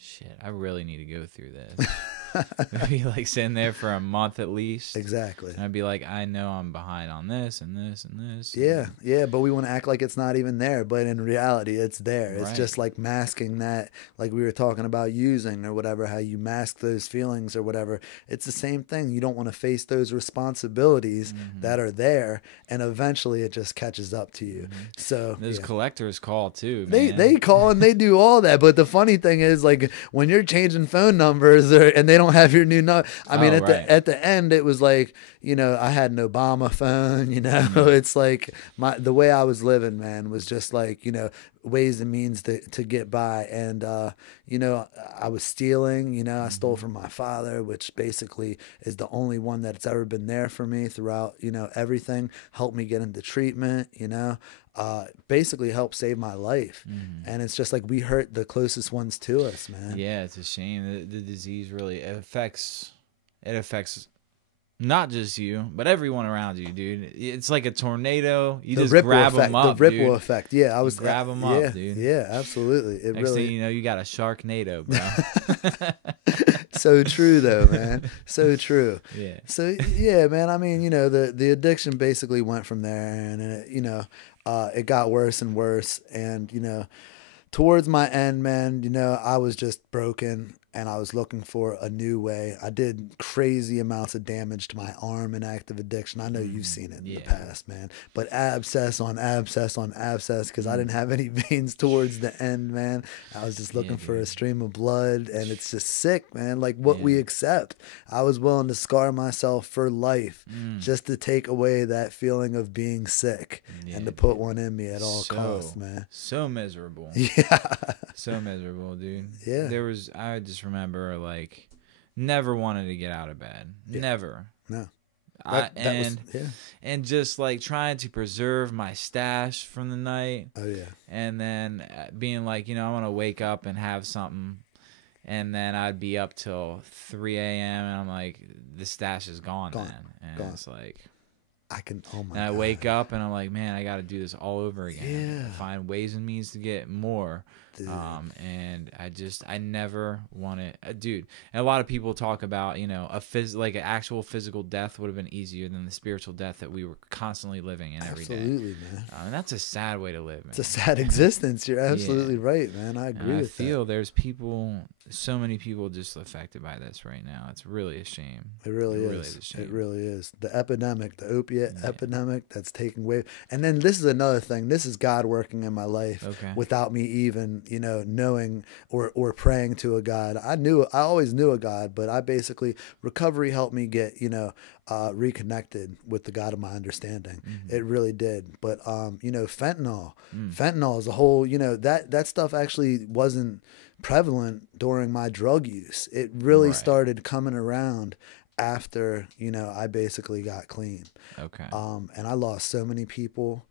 shit, I really need to go through this. I'd be like sitting there for a month at least. Exactly. And I'd be like, I know I'm behind on this and this and this. Yeah, but we want to act like it's not even there, but in reality it's there. It's just like masking that, like we were talking about using or whatever, how you mask those feelings or whatever. It's the same thing. You don't want to face those responsibilities that are there, and eventually it just catches up to you. So those collectors call too, man. They call and they do all that, but the funny thing is, like when you're changing phone numbers and they don't have your new number. I mean, at the end, it was like, you know, I had an Obama phone, you know, it's like the way I was living, man, was just like, you know, ways and means to get by. And, you know, I was stealing, you know, I stole from my father, which basically is the only one that's ever been there for me throughout, you know, everything, helped me get into treatment, you know, basically helped save my life. And it's just like we hurt the closest ones to us, man. Yeah, it's a shame. The disease really affects not just you, but everyone around you, dude. It's like a tornado. You just grab them up, the ripple effect. Yeah, I was grab them up, dude. Yeah, absolutely. It Next really, thing you know, you got a Sharknado, bro. So true, though, man. So true. Yeah. So yeah, man. I mean, you know, the addiction basically went from there, and it, you know, it got worse and worse, and you know, towards my end, man, you know, I was just broken. And I was looking for a new way. I did crazy amounts of damage to my arm in active addiction. I know you've seen it in the past, man. But abscess on abscess on abscess, because I didn't have any veins towards the end, man. I was just looking for a stream of blood, and it's just sick, man. Like what we accept. I was willing to scar myself for life just to take away that feeling of being sick and to put one in me at all costs, man. So miserable. Yeah. So miserable, dude. Yeah. I just remember like never wanted to get out of bed. Never. No. And just like trying to preserve my stash from the night. Oh yeah. And then being like, you know, I want to wake up and have something, And then I'd be up till 3 a.m. and I'm like, the stash is gone. Then. And it's like, oh my and I God. wake up and I'm like, man, I got to do this all over again. Yeah. Find ways and means to get more. Dude. And I never wanted, dude. And a lot of people talk about, you know, like an actual physical death would have been easier than the spiritual death that we were constantly living in every day. Absolutely, man. And that's a sad way to live, man. It's a sad existence. You're absolutely right, man. I agree with that. I feel there's people, so many people just affected by this right now. It's really a shame. It really is. It really is. The epidemic, the opiate epidemic that's taking wave. And then this is another thing. This is God working in my life without me even, you know, knowing or praying to a God. I always knew a God, but recovery helped me get, you know, reconnected with the God of my understanding. It really did. But, you know, fentanyl is a whole, you know, that stuff actually wasn't prevalent during my drug use. It really started coming around after, you know, I basically got clean. Okay. And I lost so many people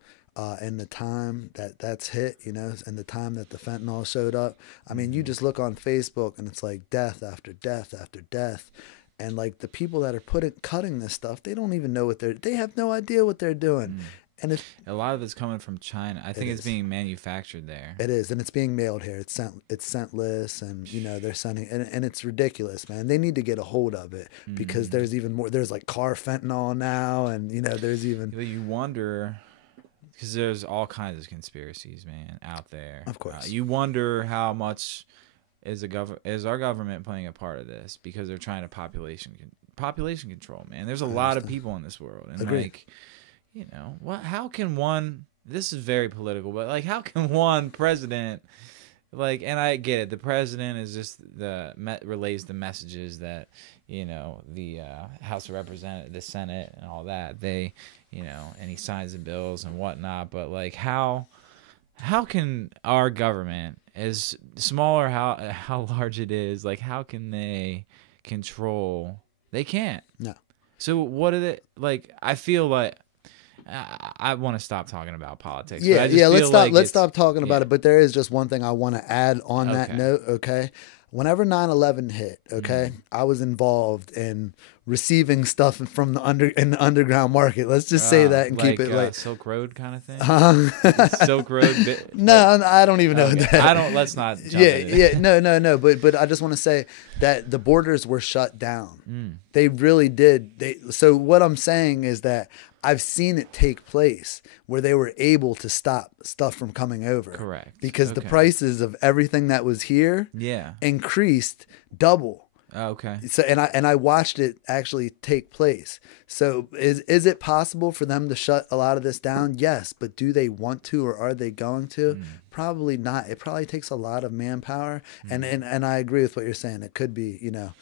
in the time that's hit, you know, and the time that the fentanyl showed up. I mean, you just look on Facebook and it's like death after death after death. And like the people that are cutting this stuff, they don't even know they have no idea what they're doing. And a lot of it's coming from China. I think it's being manufactured there. It is, and it's being mailed here. It's scentless, and you know they're sending, and it's ridiculous, man. They need to get a hold of it because there's even more. There's like car fentanyl now, and you know there's even. But you wonder, because there's all kinds of conspiracies, man, out there. Of course. You wonder how much is our government playing a part of this, because they're trying to population control, man. There's a lot of people in this world, and like. You know, how can one, this is very political, but like, how can one president, like, and I get it, the president is just relays the messages that, you know, the House of Representatives, the Senate and all that, they, you know, and he signs the bills and whatnot, but like, how can our government, as small or how large it is, like, how can they control? They can't. No. So what are they, like, I feel like, I want to stop talking about politics. Yeah, let's stop talking about it. But there is just one thing I want to add on that note, okay? Whenever 9/11 hit, okay, I was involved in receiving stuff from the underground market. Let's just say that and keep it like Silk Road kind of thing. Silk Road. No, I don't even know that. I don't. Let's not. Jump No. But I just want to say that the borders were shut down. They really did. So what I'm saying is that I've seen it take place where they were able to stop stuff from coming over. Correct. Because the prices of everything that was here increased double. Okay. So and I watched it actually take place. So is it possible for them to shut a lot of this down? Yes, but do they want to, or are they going to? Probably not. It probably takes a lot of manpower, and I agree with what you're saying. It could be, you know,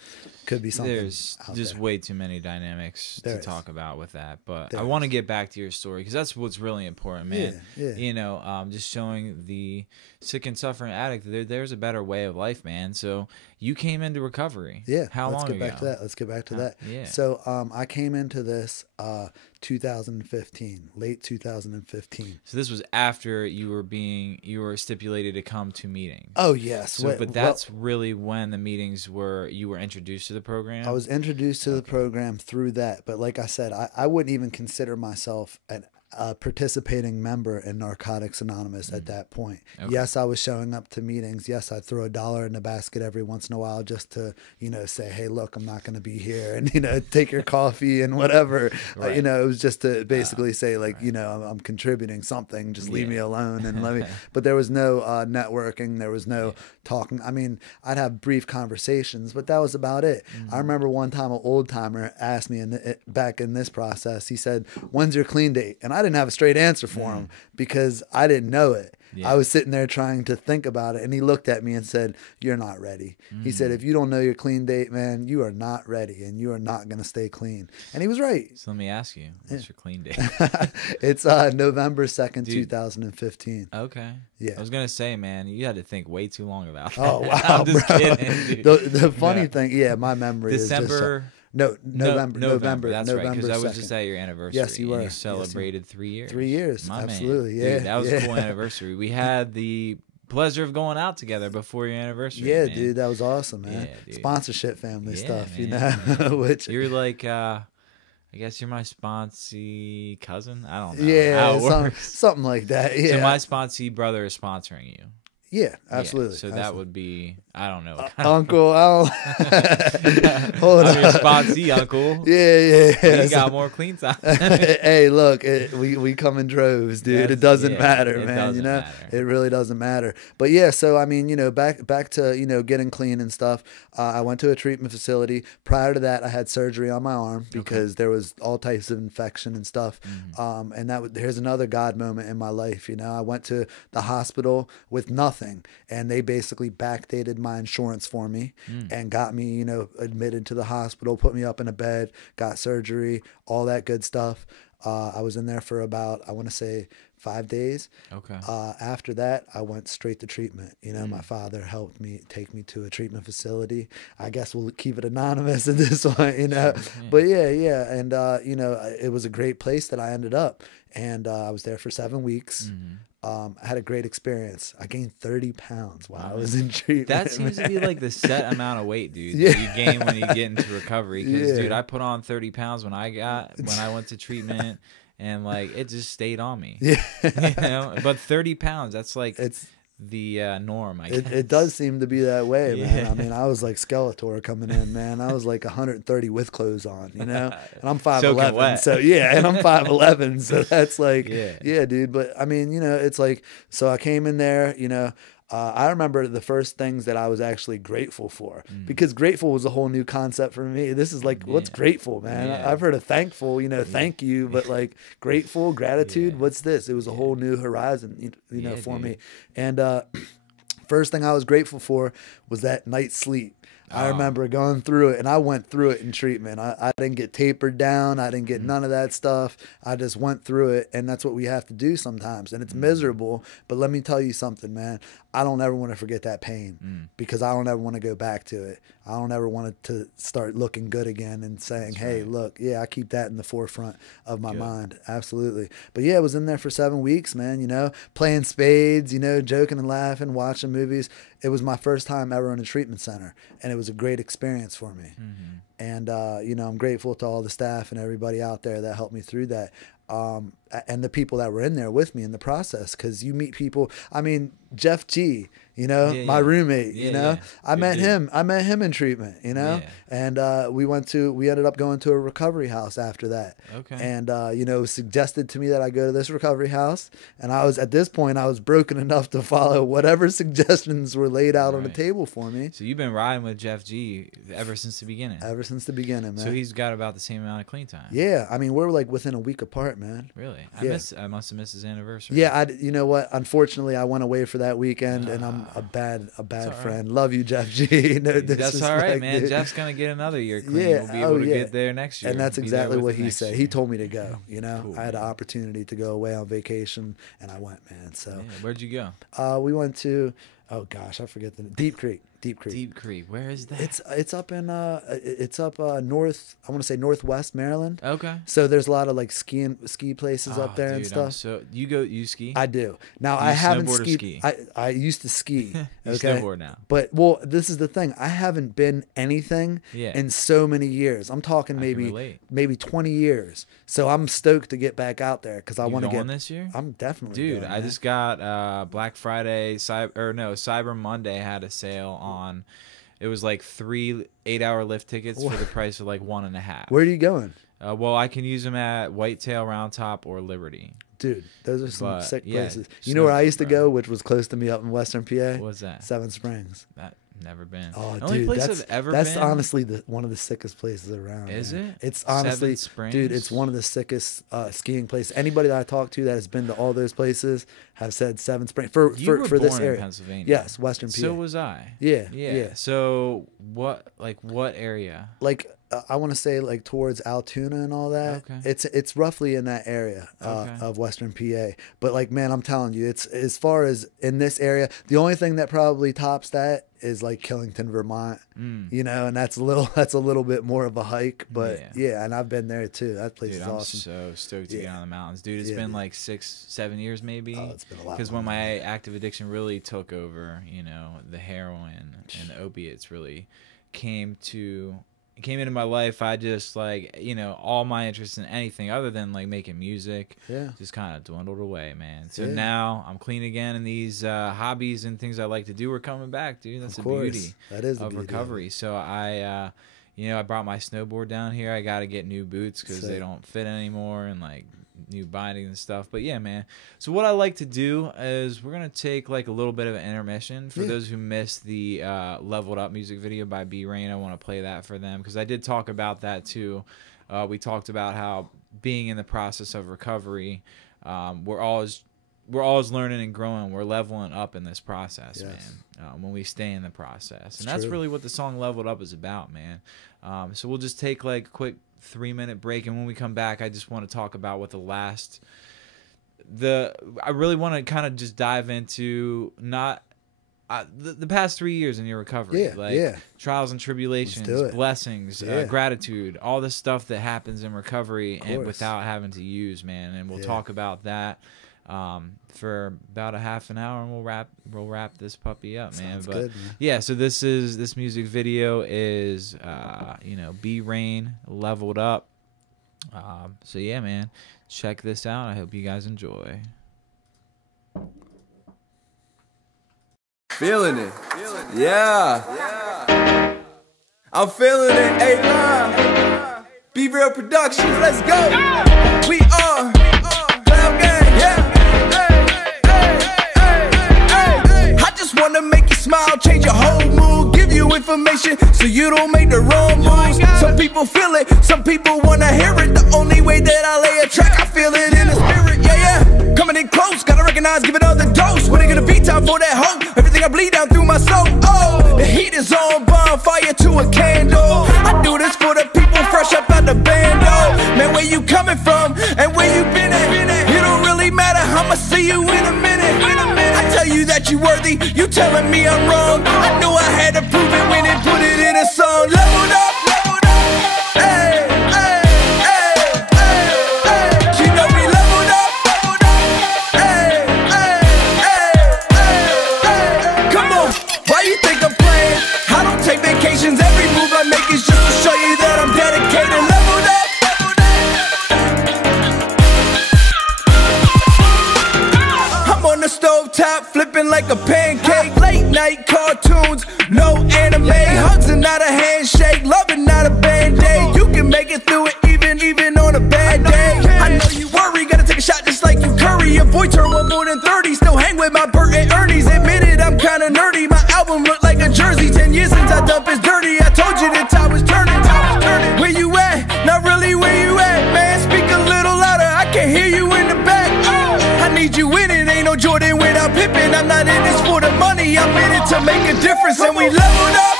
could be something. There's just way too many dynamics to talk about with that. But I want to get back to your story, because that's what's really important, man. Yeah. You know, just showing the sick and suffering addict there's a better way of life, man. So you came into recovery. Yeah. How long ago? Let's get back to that. Yeah. So I came into this 2015, late 2015. So this was after you were stipulated to come to meetings. Oh yes. So, but that's really when the meetings you were introduced to the program. I was introduced to the program through that, but like I said, I wouldn't even consider myself a participating member in Narcotics Anonymous at that point. Okay. Yes, I was showing up to meetings. Yes, I'd throw $1 in the basket every once in a while just to, you know, say, hey, look, I'm not going to be here, and, you know, take your coffee and whatever. You know, it was just to basically say, like, you know, I'm contributing something. Just leave me alone and let me. But there was no networking. There was no talking. I mean, I'd have brief conversations, but that was about it. I remember one time an old timer asked me back in this process, he said, when's your clean date? And I didn't have a straight answer for him because I didn't know it. I was sitting there trying to think about it, and he looked at me and said, you're not ready. He said, if you don't know your clean date, man, you are not ready, and you are not going to stay clean. And he was right. So let me ask you, what's your clean date? It's November 2nd, 2015. Okay. Yeah. I was going to say, man, you had to think way too long about that. Oh, wow, I'm just kidding, dude. The funny thing, my memory is December... November. That's November right, because I was 2nd. just at your anniversary. Yes, you were. You celebrated 3 years. 3 years, My absolutely. man. Yeah, dude, that was a cool anniversary. We had the pleasure of going out together before your anniversary. Yeah, man. dude, that was awesome, man. Yeah, dude. Sponsorship family Yeah, stuff, you man, know. Which you're like, I guess you're my sponsee cousin. I don't know how yeah, it works. something like that. Yeah, So my sponsee brother is sponsoring you. yeah, absolutely. Yeah, so that would be, I don't know. Uncle Al. Hold I'm on. your sponsee, uncle. Yeah. You got more clean time. Hey, look, we come in droves, dude. It doesn't matter, it man. doesn't You know, matter. it really doesn't matter. But yeah, so I mean, you know, back to, you know, getting clean and stuff. I went to a treatment facility. Prior to that, I had surgery on my arm because there was all types of infection and stuff. And here's another God moment in my life. You know, I went to the hospital with nothing, and they basically backdated my insurance for me and got me, you know, admitted to the hospital, put me up in a bed, got surgery, all that good stuff. I was in there for about, I want to say, 5 days. Okay. After that, I went straight to treatment. You know, my father helped me take me to a treatment facility. I guess we'll keep it anonymous at this one, you know. But yeah. And, you know, it was a great place that I ended up. And I was there for 7 weeks. I had a great experience. I gained 30 pounds while I was in treatment. That seems to be like the set amount of weight, dude, Yeah. that you gain when you get into recovery. Because, Yeah. dude, I put on 30 pounds when I went to treatment, and like it just stayed on me. Yeah. You know, but 30 pounds, that's like It's the norm. I guess. it does seem to be that way, man. Yeah. I mean, I was like Skeletor coming in, man. I was like 130 with clothes on, you know, and I'm 5'11", wet. so yeah, and I'm 5'11", so that's like, Yeah. yeah, dude. But I mean, you know, it's like, so I came in there, you know. I remember the first things that I was actually grateful for, because grateful was a whole new concept for me. This is like, what's grateful, man? Yeah. I've heard of thankful, you know, thank you, but like grateful, gratitude, what's this? It was a whole new horizon, you know, for dude. me. And first thing I was grateful for was that night's sleep. I remember going through it, and I went through it in treatment. I didn't get tapered down. I didn't get none of that stuff. I just went through it, and that's what we have to do sometimes. And it's miserable, but let me tell you something, man. I don't ever want to forget that pain because I don't ever want to go back to it. I don't ever want it to start looking good again and saying, hey, look, yeah, I keep that in the forefront of my mind. Absolutely. But yeah, I was in there for 7 weeks, man, you know, playing spades, you know, joking and laughing, watching movies. It was my first time ever in a treatment center, and it was a great experience for me. And, you know, I'm grateful to all the staff and everybody out there that helped me through that. And the people that were in there with me in the process, because you meet people. I mean, Jeff G, you know, my roommate, you know, I met him in treatment, you know, and we ended up going to a recovery house after that. Okay. And, you know, it was suggested to me that I go to this recovery house. And at this point, I was broken enough to follow whatever suggestions were laid out on the table for me. So you've been riding with Jeff G ever since the beginning. Ever since the beginning, man. So he's got about the same amount of clean time. Yeah. I mean, we're like within a week apart, man. Really? Yeah. I must have missed his anniversary. Yeah, you know what? Unfortunately, I went away for that weekend, and I'm a bad friend. Love you, Jeff G. No, That's all right, man. dude. Jeff's gonna get another year clean. Yeah, We'll be able to yeah. get there next year. And that's Be exactly there with what him he next said. year. He told me to go. You know, Cool, I had an opportunity to go away on vacation, and I went, man. So Yeah, where'd you go? we went to, oh gosh, I forget the Deep Creek. Deep Creek. Deep Creek. Where is that? It's up in north. I want to say northwest Maryland. Okay. So there's a lot of like ski places up there and Dude, stuff. So you ski? I do. Now Do you I haven't snowboard or skied. ski? I used to ski. You Okay. snowboard now. But well, this is the thing. I haven't been anything Yeah. in so many years. I'm talking can relate. maybe 20 years. So I'm stoked to get back out there because I You want to going get. this year? I'm definitely. Dude, going, I man. just got Black Friday, Cyber Monday had a sale on. It was like 3 8-hour lift tickets for the price of like 1.5. Where are you going, Well, I can use them at Whitetail, Round Top, or Liberty. dude? Those are some But, sick yeah, places. You know where I snowboard, used to bro. go, which was close to me up in Western PA. What's that? Seven Springs. That never been. Oh, the only dude, place that's I've ever that's been. honestly one of the sickest places around. Is man. it? It's honestly, Seven Springs? dude, it's one of the sickest skiing places. Anybody that I talk to that has been to all those places have said Seven Springs for You were this born in area. Pennsylvania. Yes, Western PA. So was I. Yeah, Yeah. yeah. So what area? Like I want to say like towards Altoona and all that. Okay. It's roughly in that area Okay. of Western PA. But like, man, I'm telling you, it's as far as in this area, the only thing that probably tops that is like Killington, Vermont, you know, and that's a little bit more of a hike, but yeah, and I've been there too. That place is awesome. I'm so stoked to get on the mountains, dude. It's been like 6-7 years maybe. Oh, it's been a lot. Because when my active addiction really took over, you know, the heroin and the opiates really came into my life, I just like, you know, all my interest in anything other than like making music just kind of dwindled away, man. So now I'm clean again, and these hobbies and things I like to do are coming back, dude. That's the beauty of recovery. So I you know, I brought my snowboard down here. I got to get new boots because they don't fit anymore, and like new binding and stuff. But yeah, man, so what I like to do is we're gonna take like a little bit of an intermission for those who missed the Leveled Up music video by B-Rain. I want to play that for them because I did talk about that too. We talked about how being in the process of recovery, we're always learning and growing. We're leveling up in this process, man, when we stay in the process. And that's really what the song Leveled Up is about, man. So we'll just take like a quick 3-minute break, and when we come back, I just want to talk about what I really want to kind of just dive into the past 3 years in your recovery, trials and tribulations, blessings, gratitude, all the stuff that happens in recovery and without having to use, man. And we'll talk about that for about a half an hour, and we'll wrap this puppy up, man. But good, man. Yeah, so this music video is you know, B-Rain, Leveled Up. So yeah, man, check this out. I hope you guys enjoy. Feeling it. Yeah. I'm feeling it. A.live. Be Real Productions. Let's go. We are Cloud Gang. Yeah. I just wanna make you smile, change your whole mood, give you information so you don't make the wrong moves. Some people feel it, some people wanna hear it. The only way that I lay a track, I feel it in the spirit. Yeah. Coming in close, gotta recognize, give another dose. When it gonna be time for that hope? Everything I bleed down through my soul. Oh, the heat is on, bonfire to a candle. I do this for the people fresh up out the bando. Man, where you coming from and where you been at? It don't really matter, I'ma see you in a minute. I tell you that you worthy, you telling me I'm wrong. I knew I had to prove it when it put it in a song. Leveled up, hey, hey, hey, hey, hey. You know we leveled up, hey, hey, hey, hey, hey. Come on, why you think I'm playing? I don't take vacations, every move I make is just to show you that I'm dedicated. Leveled up. Stovetop, flipping like a pancake. Late night cartoons, no anime. Hugs and not a handshake, loving not a band-aid. You can make it through it even on a bad day. I know you worry, gotta take a shot just like you Curry. Your boy turned one more than 30, still hang with my Bert and Ernie's. Admit it, I'm kinda nerdy. My album looked like a jersey. 10 years since I dump is dirty. I told you the tide was turning. Where you at? Not really where you at, man. Speak a little louder, I can hear you in the back. I need you in it, ain't no Jordan without Pippen. I'm not in this for the money, I'm in it to make a difference. And we leveled up,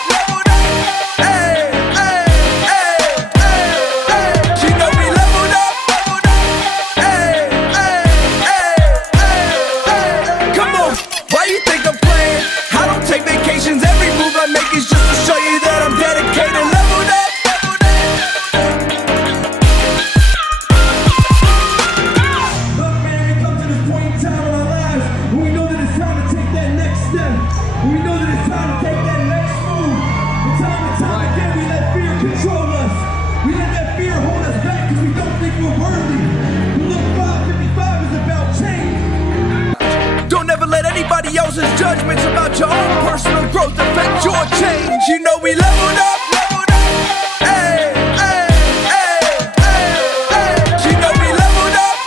hey, hey, hey, hey, hey. You know we leveled up, hey, hey, hey, hey, hey. Come on, why you think I'm playing? I don't take vacations, every move I make is just to show you that I'm dedicated. Leveled up. Anybody else's judgments about your own personal growth affect your change. You know we leveled up, hey, hey, hey, hey, hey. You know we leveled up,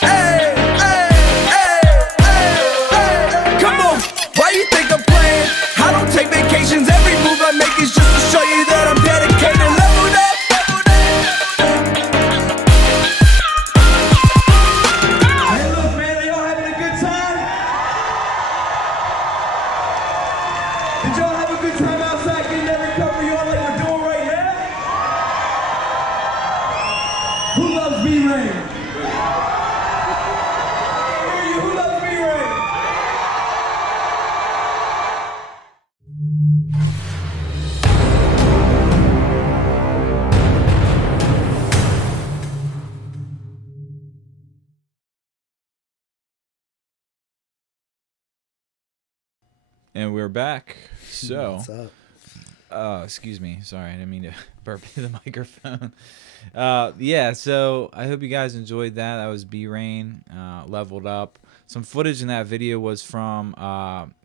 hey, hey, hey, hey, hey. Come on, why you think I'm playing? I don't take vacations, every move I make is just to show you that I'm dedicated. Leveled up. Did y'all have a good time outside getting that And we're back. So, What's up? excuse me. Sorry, I didn't mean to burp into the microphone. Yeah, so I hope you guys enjoyed that. That was B-Rain, leveled up. Some footage in that video was from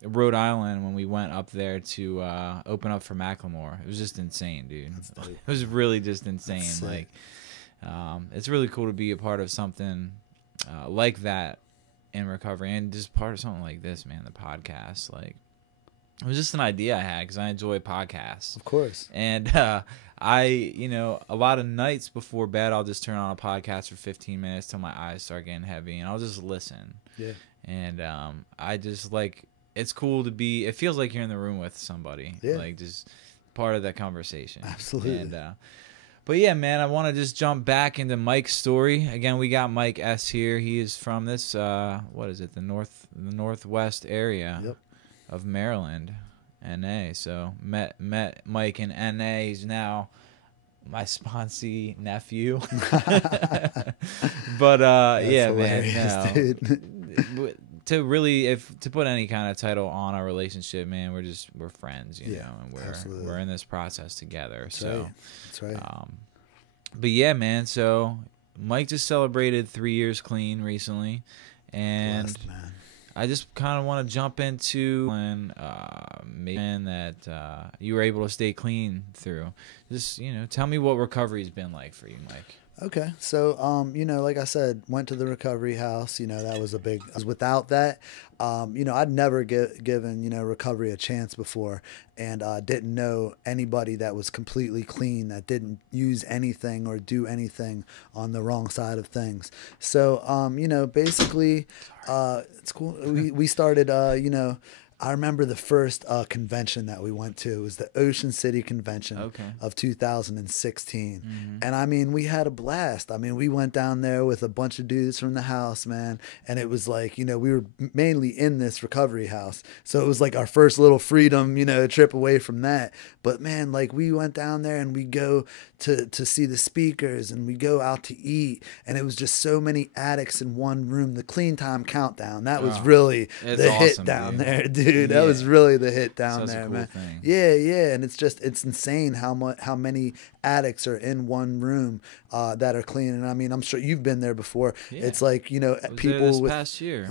Rhode Island when we went up there to open up for Macklemore. It was just insane, dude. It was really just insane. Like, it's really cool to be a part of something like that in recovery, and just part of something like this, man. The podcast, like, it was just an idea I had because I enjoy podcasts, Of course. and you know, a lot of nights before bed, I'll just turn on a podcast for 15 minutes till my eyes start getting heavy, and I'll just listen. Yeah. And I just like, it's cool to be. It feels like you're in the room with somebody, like just part of that conversation. Absolutely. And but yeah, man, I want to just jump back into Mike's story. Again, we got Mike S here. He is from this what is it, the northwest area of Maryland, NA. So met Mike in NA. He's now my sponsee nephew. But yeah, man, no. To really, to put any kind of title on our relationship, man, we're friends, you know, and we're in this process together. That's right. But yeah, man. So Mike just celebrated 3 years clean recently, and Blessed, man. I just kind of want to jump into and maybe that you were able to stay clean through. Just, you know, tell me what recovery's been like for you, Mike. Okay. So, you know, like I said, went to the recovery house, you know, that was a big, without that, you know, I'd never given, you know, recovery a chance before, and didn't know anybody that was completely clean, that didn't use anything or do anything on the wrong side of things. So, you know, basically, it's cool. We started, you know, I remember the first convention that we went to. It was the Ocean City Convention of 2016. And I mean, we had a blast. I mean, we went down there with a bunch of dudes from the house, man. And it was like, you know, we were mainly in this recovery house. So it was like our first little freedom, you know, trip away from that. But man, like, we went down there and we go to see the speakers, and we go out to eat. And it was just so many addicts in one room. The Clean Time Countdown, that was really the hit down there, dude. That was really the hit down there, man. Yeah, and it's insane how many addicts are in one room that are clean. And I mean, I'm sure you've been there before. It's like, you know, people with past year,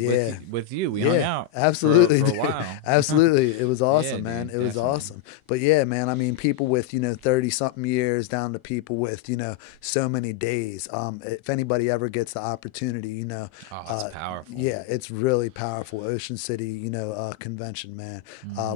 with you, we hung out absolutely for a while. Absolutely, it was awesome, dude, man. It was awesome. But yeah, man, I mean, people with, you know, 30 something years down to people with, you know, so many days. If anybody ever gets the opportunity, you know, it's powerful. Yeah, it's really powerful. Ocean City, you know, convention, man,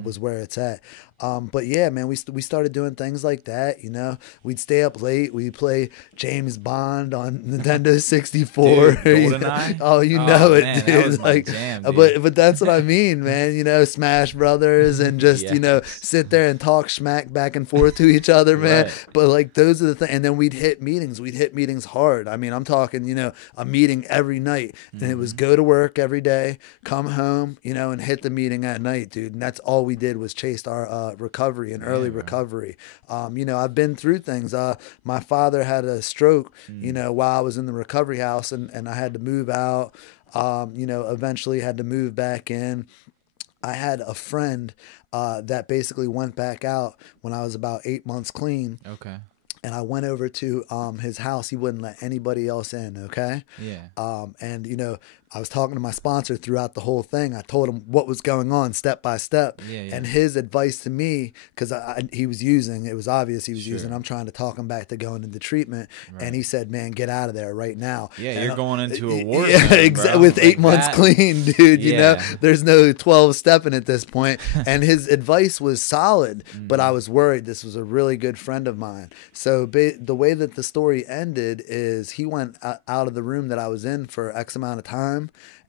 was where it's at. But yeah, man, we started doing things like that. You know, we'd stay up late. We'd play James Bond on Nintendo 64. Dude, GoldenEye? Oh, you know it, man, dude. that was my Like, jam, dude. but that's what I mean, man. You know, Smash Brothers, and just you know, sit there and talk smack back and forth to each other, man. Right. But like, those are the things. And then we'd hit meetings. We'd hit meetings hard. I mean, I'm talking, you know, a meeting every night. And it was go to work every day, come home, you know, and hit the meeting at night, dude. And that's all we did was chased our recovery and early recovery. You know, I've been through things. My father had a stroke, you know, while I was in the recovery house, and I had to move out. You know, eventually had to move back in. I had a friend that basically went back out when I was about 8 months clean. Okay. And I went over to his house. He wouldn't let anybody else in, okay? Yeah. And, you know, I was talking to my sponsor throughout the whole thing. I told him what was going on step by step. And his advice to me, because he was using, it was obvious he was using, I'm trying to talk him back to going into treatment. And he said, man, get out of there right now. Yeah, and you're going into a war. Yeah, exactly. With 8 months clean, dude. You know, there's no 12 stepping at this point. And his advice was solid, but I was worried. This was a really good friend of mine. So the way that the story ended is he went out of the room that I was in for X amount of time.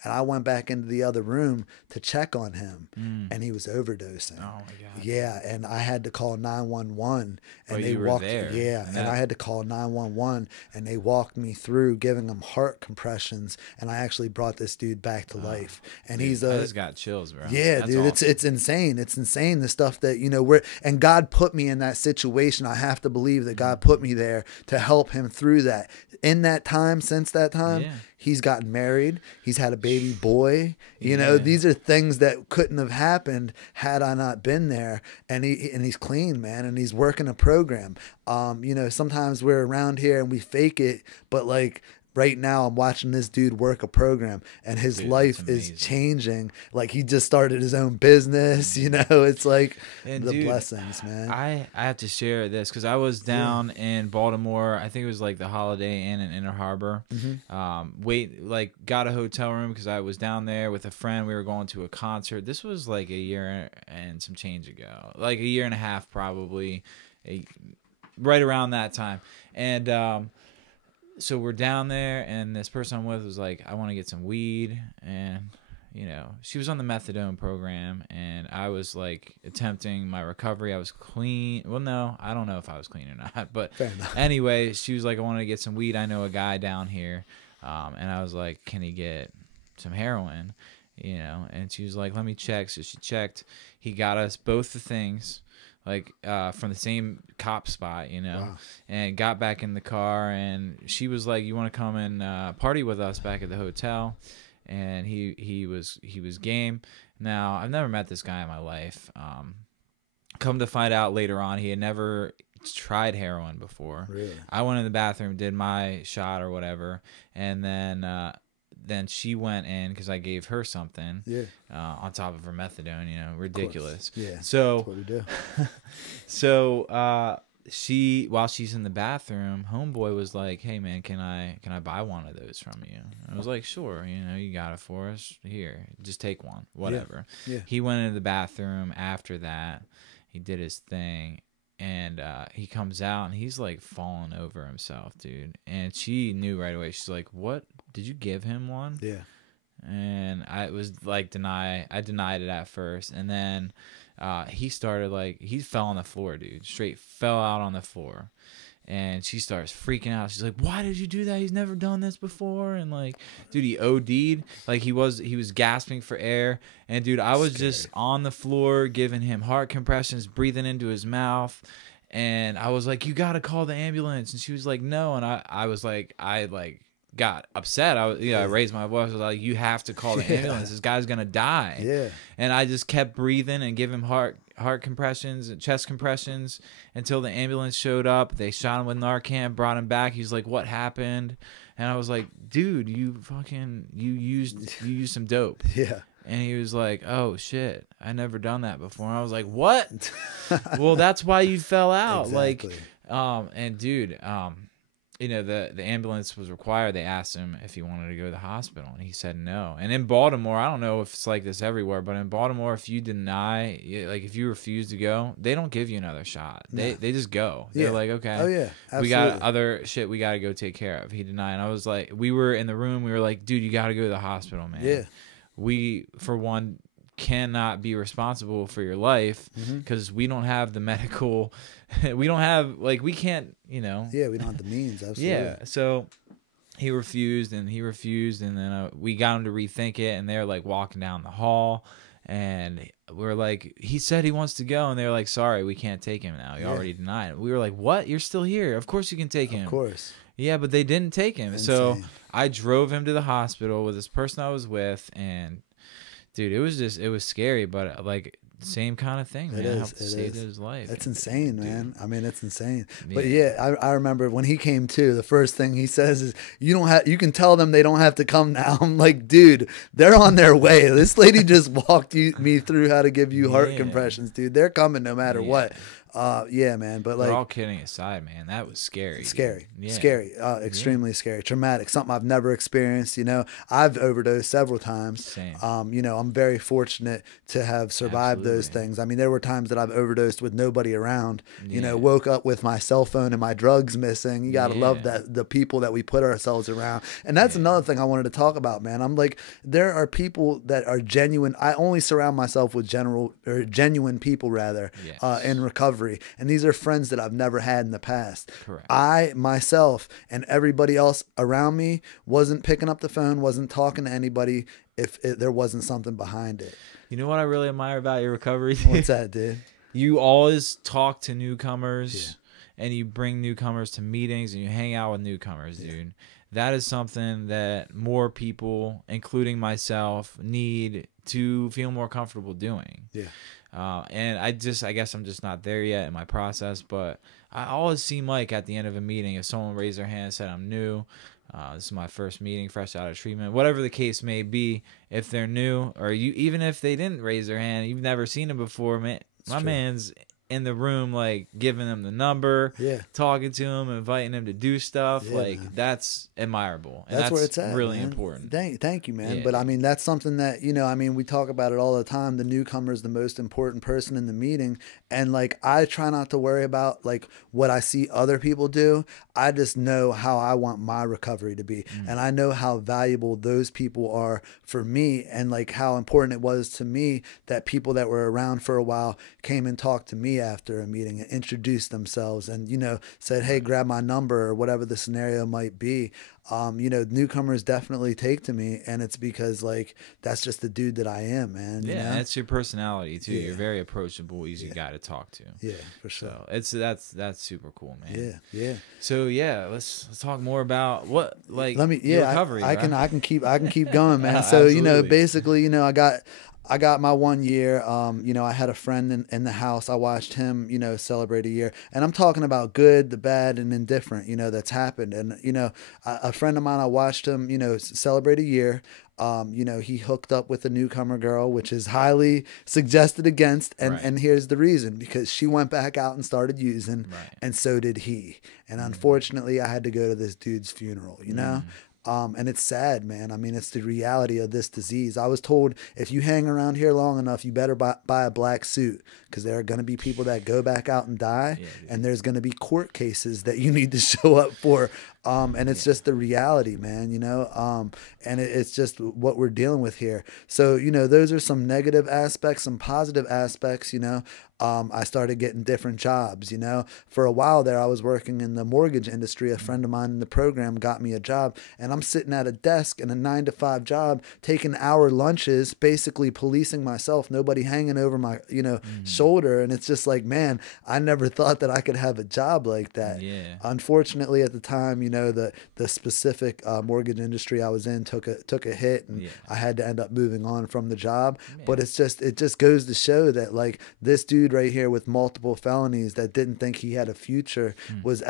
And I went back into the other room to check on him, and he was overdosing. Oh my God. Yeah, and I had to call 911, and they walked. Yeah, and I had to call 911, and they walked me through giving him heart compressions, and I actually brought this dude back to life. And dude, I just got chills, bro. Yeah, dude, awesome. It's insane. It's insane, the stuff that, you know, and God put me in that situation. I have to believe that God put me there to help him through that. In that time, since that time, he's gotten married. He's had a baby. baby boy. You know, these are things that couldn't have happened had I not been there. And he's clean, man, and he's working a program. You know, sometimes we're around here and we fake it, but like right now I'm watching this dude work a program, and his life is changing. Like he just started his own business, you know. It's like the blessings, man. I have to share this because I was down in Baltimore. I think it was like the Holiday Inn in Inner Harbor. Got a hotel room because I was down there with a friend. We were going to a concert. This was like a year and some change ago, like a year and a half probably, right around that time. And so we're down there, and this person I'm with was like, I want to get some weed. And, you know, she was on the methadone program, and I was like attempting my recovery. I was clean. Well, no, I don't know if I was clean or not. But anyway, she was like, I want to get some weed. I know a guy down here. And I was like, can he get some heroin? You know, and she was like, let me check. So she checked. He got us both the things. Like from the same cop spot, you know, and got back in the car, and she was like, "You want to come and party with us back at the hotel?" And he was game. Now I've never met this guy in my life. Come to find out later on, he had never tried heroin before. Really? I went in the bathroom, did my shot or whatever, and then she went in because I gave her something on top of her methadone, you know, ridiculous. Yeah, so that's what we do. So she, while she's in the bathroom, homeboy was like, hey man, can I buy one of those from you? I was like, sure, you know, you got it for us, here, just take one, whatever. Yeah. He went into the bathroom after that, he did his thing, and he comes out and he's like falling over himself, dude. And she knew right away. She's like, what, did you give him one? Yeah. And I was like, I denied it at first. And then he started like, he fell on the floor, dude, straight fell out on the floor. And she starts freaking out. She's like, why did you do that? He's never done this before. And like, dude, he OD'd. Like he was gasping for air. And dude, I was just on the floor giving him heart compressions, breathing into his mouth. And I was like, you got to call the ambulance. And she was like, no. And I was like, I got upset. I raised my voice. I was like, you have to call the ambulance. This guy's going to die. Yeah. And I just kept breathing and giving heart compressions and chest compressions until the ambulance showed up. They shot him with Narcan, brought him back. He's like, what happened? And I was like, dude, you used some dope. Yeah. And he was like, oh shit, I never done that before. And I was like, what? Well, that's why you fell out. Exactly. Like, and dude, you know, the ambulance was required. They asked him if he wanted to go to the hospital, and he said no. And in Baltimore, I don't know if it's like this everywhere, but in Baltimore, if you deny, like if you refuse to go, they don't give you another shot. They just go. They're like, okay, oh yeah, absolutely. we got other shit we got to go take care of. He denied. And I was like, we were in the room. We were like, dude, you got to go to the hospital, man. Yeah. We, for one, cannot be responsible for your life because we don't have the medical, we don't have, like, we can't, you know. Yeah, we don't have the means, absolutely. Yeah, so he refused, and then we got him to rethink it, and they're like walking down the hall, and we're like, he said he wants to go, and they're like, sorry, we can't take him now. You already denied it. We were like, what? You're still here. Of course you can take him. Of course. Yeah, but they didn't take him. Insane. So I drove him to the hospital with this person I was with, and dude, it was scary, but like same kind of thing, man. It Helped save his life. It's insane, man. I mean, it's insane. Yeah. But yeah, I remember when he came to, the first thing he says is, you can tell them they don't have to come now. I'm like, dude, they're on their way. This lady just walked me through how to give you heart compressions, dude. They're coming no matter what. Yeah, man. But like, all kidding aside, man, that was scary. Scary, yeah. scary, extremely scary, traumatic. Something I've never experienced. You know, I've overdosed several times. Same. You know, I'm very fortunate to have survived those things. I mean, there were times that I've overdosed with nobody around. You know, woke up with my cell phone and my drugs missing. You gotta love that, the people that we put ourselves around. And that's another thing I wanted to talk about, man. I'm like, there are people that are genuine. I only surround myself with genuine people, rather, in recovery. And these are friends that I've never had in the past. Correct. I, myself, and everybody else around me wasn't picking up the phone, wasn't talking to anybody if there wasn't something behind it. You know what I really admire about your recovery? What's that, dude? You always talk to newcomers, and you bring newcomers to meetings, and you hang out with newcomers, dude. that is something that more people, including myself, need to feel more comfortable doing. Yeah. And I guess I'm just not there yet in my process, but I always seem like at the end of a meeting, if someone raised their hand and said, I'm new, this is my first meeting, fresh out of treatment, whatever the case may be, if they're new, or even if they didn't raise their hand, you've never seen them before, man, my man's in the room, like giving them the number, talking to him, inviting him to do stuff, like man. That's admirable, and that's where it's at, really man. Important. Thank you, man. But I mean, that's something that, you know, I mean, we talk about it all the time. The newcomer is the most important person in the meeting, and like I try not to worry about like what I see other people do. I just know how I want my recovery to be, and I know how valuable those people are for me, and like how important it was to me that people that were around for a while came and talked to me after a meeting and introduced themselves and, you know, said, hey, grab my number, or whatever the scenario might be. You know, newcomers definitely take to me, and it's because like that's just the dude that I am, man. Yeah, you know? That's your personality too. You're very approachable, easy guy to talk to. Yeah, for sure. So that's super cool, man. Yeah. So yeah, let's talk more about what like recovery. I can keep going, man. So you know, basically, you know, I got my 1 year. You know, I had a friend in the house. I watched him, you know, celebrate a year. And I'm talking about good, the bad, and indifferent, you know, that's happened. And, you know, a friend of mine, I watched him, you know, celebrate a year. You know, he hooked up with a newcomer girl, which is highly suggested against. And here's the reason, because she went back out and started using, and so did he. And unfortunately, I had to go to this dude's funeral, you know? And it's sad, man. I mean, it's the reality of this disease. I was told if you hang around here long enough, you better buy a black suit, because there are going to be people that go back out and die, and there's going to be court cases that you need to show up for. And it's just the reality, man, you know, and it's just what we're dealing with here. So, you know, those are some negative aspects, some positive aspects, you know. I started getting different jobs, you know. For a while there, I was working in the mortgage industry. A friend of mine in the program got me a job, and I'm sitting at a desk in a 9-to-5 job, taking hour lunches, basically policing myself, nobody hanging over my, you know, shoulder. And it's just like, man, I never thought that I could have a job like that. Unfortunately, at the time, you know, the specific mortgage industry I was in took a hit, and I had to end up moving on from the job. But it just goes to show that like this dude right here with multiple felonies that didn't think he had a future is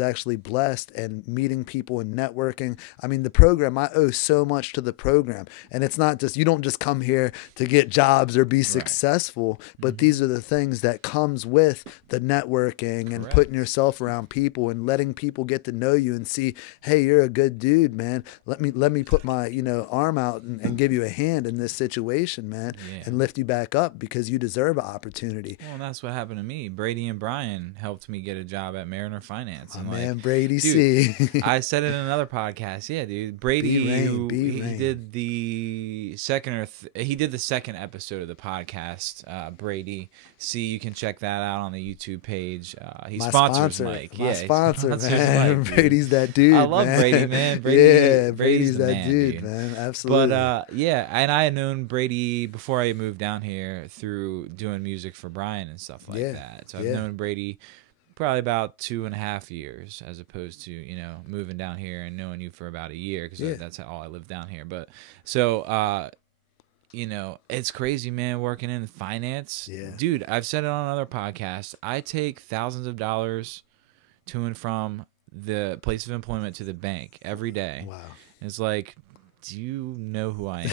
actually blessed and meeting people and networking. I mean, the program, I owe so much to the program, and it's not just, you don't just come here to get jobs or be successful, but these are the things that comes with the networking and putting yourself around people and letting people get to know you and see, hey, you're a good dude, man. Let me put my, you know, arm out and give you a hand in this situation, man, and lift you back up, because you deserve an opportunity. Well, that's what happened to me. Brady and Brian helped me get a job at Mariner Finance. And man, Brady dude, C. I said it in another podcast. Yeah, dude. Brady, he did the second he did the second episode of the podcast. Brady C. You can check that out on the YouTube page. He sponsors Mike. My sponsor, man. Mike, Brady's that dude. I love Brady, man. Brady's that man, dude, man. Absolutely. But and I had known Brady before I moved down here through doing music for Brian and stuff like that. So I've known Brady probably about 2.5 years, as opposed to, you know, moving down here and knowing you for about a year, because that's all I lived down here. But so you know, it's crazy, man, working in finance. Dude, I've said it on another podcast. I take thousands of dollars to and from the place of employment to the bank every day. Wow. It's like, do you know who I am?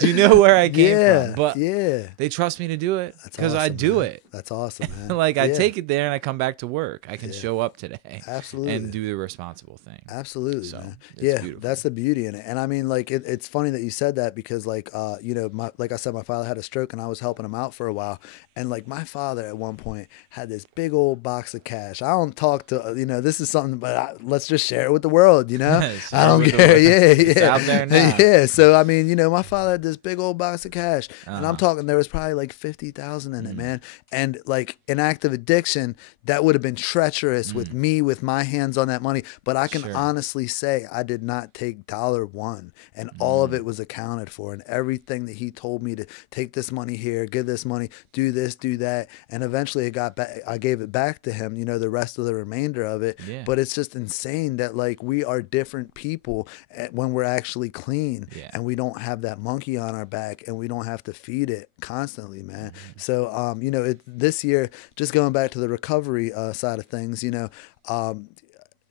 Do you know where I came from? But they trust me to do it because awesome, I do it. That's awesome, man. Like I take it there and I come back to work. I can show up today, absolutely, and do the responsible thing. Absolutely, so, man. Beautiful. That's the beauty in it. And I mean, like it's funny that you said that, because like you know, like I said, my father had a stroke and I was helping him out for a while. And like my father at one point had this big old box of cash. I don't talk to, you know, this is something, but let's just share it with the world, you know. I don't care. It's out there now. So I mean, you know, my father had this big old box of cash, and I'm talking there was probably like 50,000 in it, man. And like in active addiction, that would have been treacherous with me, with my hands on that money. But I can honestly say I did not take $1, and all of it was accounted for, and everything that he told me to take this money here, give this money, do this, do that, and eventually it got back. I gave it back to him, you know, the rest of the remainder of it. Yeah. But it's just insane that like we are different people when we're actually clean, and we don't have that monkey on our back, and we don't have to feed it constantly, man. So you know, this year, just going back to the recovery side of things, you know,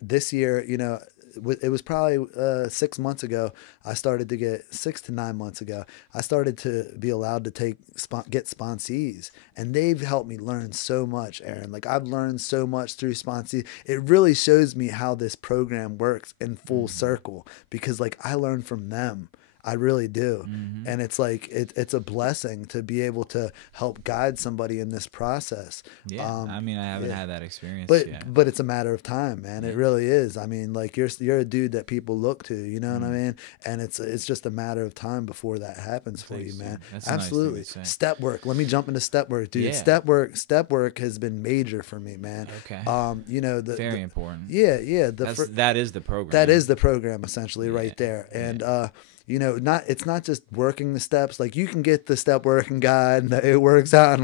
this year, you know, it was probably 6 months ago. I started to get 6 to 9 months ago. I started to be allowed to get sponsees, and they've helped me learn so much, Aaron. Like I've learned so much through sponsees. It really shows me how this program works in full circle, because like I learned from them. I really do. And it's like, it's a blessing to be able to help guide somebody in this process. Yeah. I mean, I haven't had that experience yet. But it's a matter of time, man. It really is. I mean, like you're a dude that people look to, you know what I mean? And it's just a matter of time before that happens for you, man. That's absolutely. Nice thing to say. Step work. Let me jump into step work, dude. Yeah. Step work has been major for me, man. Okay. You know, very important. Yeah. That is the program. That is the program essentially right there. And, you know, it's not just working the steps. Like you can get the step working guide and it works out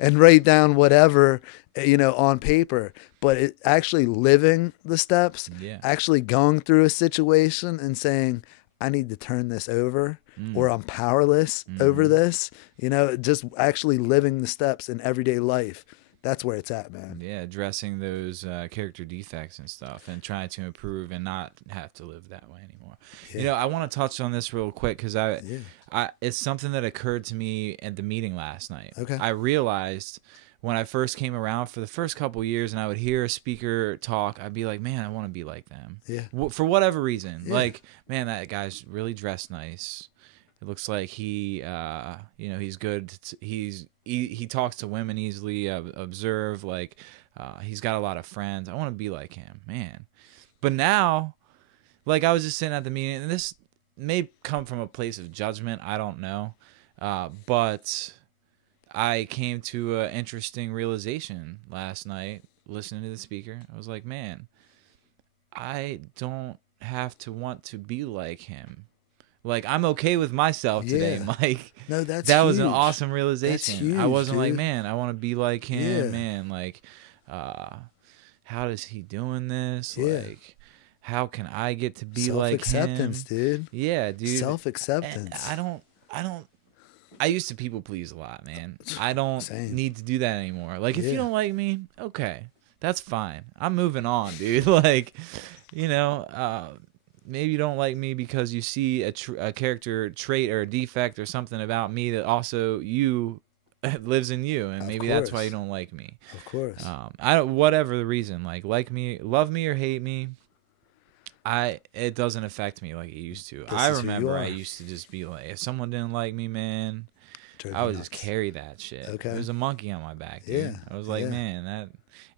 and write down whatever, you know, on paper, but it actually living the steps, actually going through a situation and saying, I need to turn this over, or I'm powerless over this, you know, just actually living the steps in everyday life. That's where it's at, man. Yeah, addressing those character defects and stuff, and trying to improve and not have to live that way anymore. Yeah. You know, I want to touch on this real quick because it's something that occurred to me at the meeting last night. Okay. I realized when I first came around for the first couple years, and I would hear a speaker talk, I'd be like, man, I want to be like them. Yeah. For whatever reason, like, man, that guy's really dressed nice. It looks like he, you know, he's good. He talks to women easily. Observe, like, he's got a lot of friends. I want to be like him, man. But now, like, I was just sitting at the meeting, and this may come from a place of judgment. I don't know, but I came to an interesting realization last night listening to the speaker. I was like, man, I don't have to want to be like him. Like, I'm okay with myself today, Mike. No, that was an awesome realization. That's huge, I wasn't dude. like, man, I want to be like him, man. Like, how is he doing this? Like, how can I get to be like him? Self-acceptance, dude. Yeah, dude. Self-acceptance. I used to people please a lot, man. I don't need to do that anymore. Like, if you don't like me, okay, that's fine. I'm moving on, dude. Like, you know, maybe you don't like me because you see a character trait or a defect or something about me that also lives in you, and maybe that's why you don't like me. Of course. Whatever the reason, like me, love me or hate me, it doesn't affect me like it used to. I remember I used to just be like, if someone didn't like me, man, I would just carry that shit. Okay. There was a monkey on my back, dude. Yeah. I was like, man, that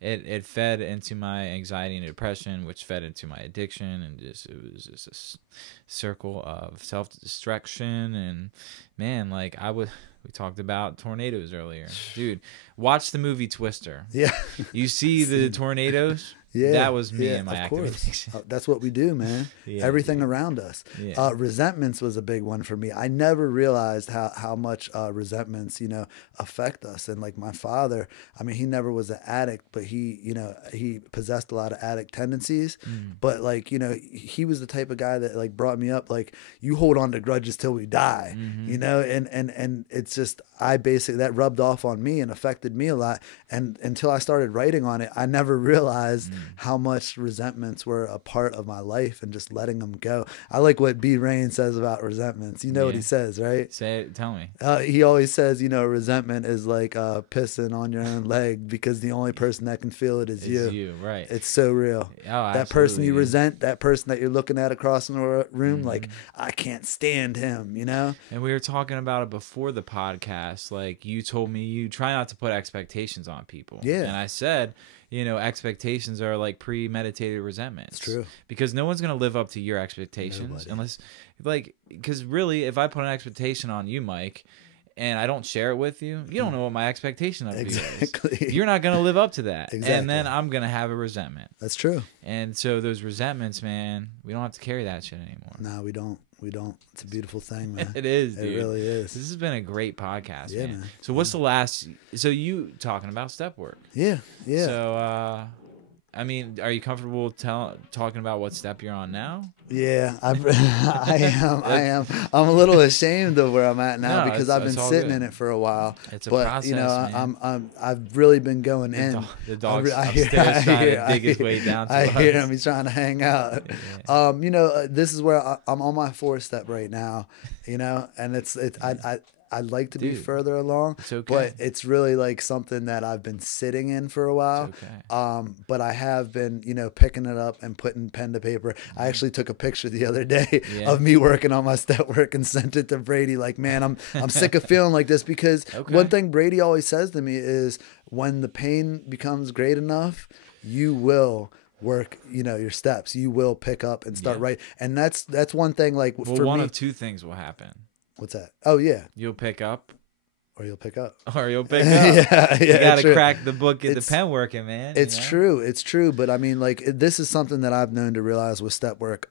it fed into my anxiety and depression, which fed into my addiction, and it was just a circle of self-destruction. And man, like we talked about tornadoes earlier. Dude, watch the movie Twister. Yeah. You see the tornadoes? Yeah, that was me and my active addiction. That's what we do, man. Everything around us. Yeah. Resentments was a big one for me. I never realized how much resentments, you know, affect us. And like my father, I mean, he never was an addict, but he possessed a lot of addict tendencies. But like, you know, he was the type of guy that like brought me up like, you hold on to grudges till we die, you know, and it's just, that rubbed off on me and affected me a lot. And until I started writing on it, I never realized how much resentments were a part of my life and just letting them go. I like what B. Rain says about resentments. You know what he says, right? Say it. Tell me. He always says, you know, resentment is like pissing on your own leg because the only person that can feel it is you. You, right? It's so real. Oh, that person you resent, that person that you're looking at across in the room, like, I can't stand him, you know? And we were talking about it before the podcast. Like, you told me you try not to put expectations on people. Yeah. And I said, you know, expectations are like premeditated resentments. It's true. Because no one's going to live up to your expectations. Nobody. Unless, like, because really, if I put an expectation on you, Mike, and I don't share it with you, you don't know what my expectation of you Exactly. is. You're not going to live up to that. Exactly. And then I'm going to have a resentment. That's true. And so those resentments, man, we don't have to carry that shit anymore. No, we don't. We don't. It's a beautiful thing, man. It is, dude. It really is. This has been a great podcast, Yeah, man. man. So what's the last? So you talking about step work? Yeah. Yeah. So, I mean, are you comfortable talking about what step you're on now? Yeah, I am. I'm a little ashamed of where I'm at now No, because I've been it's all sitting good. in it for a while. It's a but process, you know, man. I've really been going in. The dog's upstairs trying to dig his way down to I us. hear him. He's trying to hang out. Yeah. You know, this is where I'm on my 4th step right now. You know, and I'd like to be Dude, further along, it's okay. but it's really like something that I've been sitting in for a while. It's okay. But I have been, you know, picking it up and putting pen to paper. I actually took a picture the other day Yeah. of me working on my step work and sent it to Brady. Like, man, I'm sick of feeling like this because Okay. one thing Brady always says to me is when the pain becomes great enough, you will work, you know, your steps. You will pick up and start Yeah. right. And that's one thing. Like Well, for one me, of two things will happen. what's that? Oh yeah, You'll pick up, or you'll pick up. or you'll pick up. yeah, You gotta true. crack the book, get the It's- pen working, man. It's you know? true. It's true. But I mean, like, this is something that I've known to realize with step work.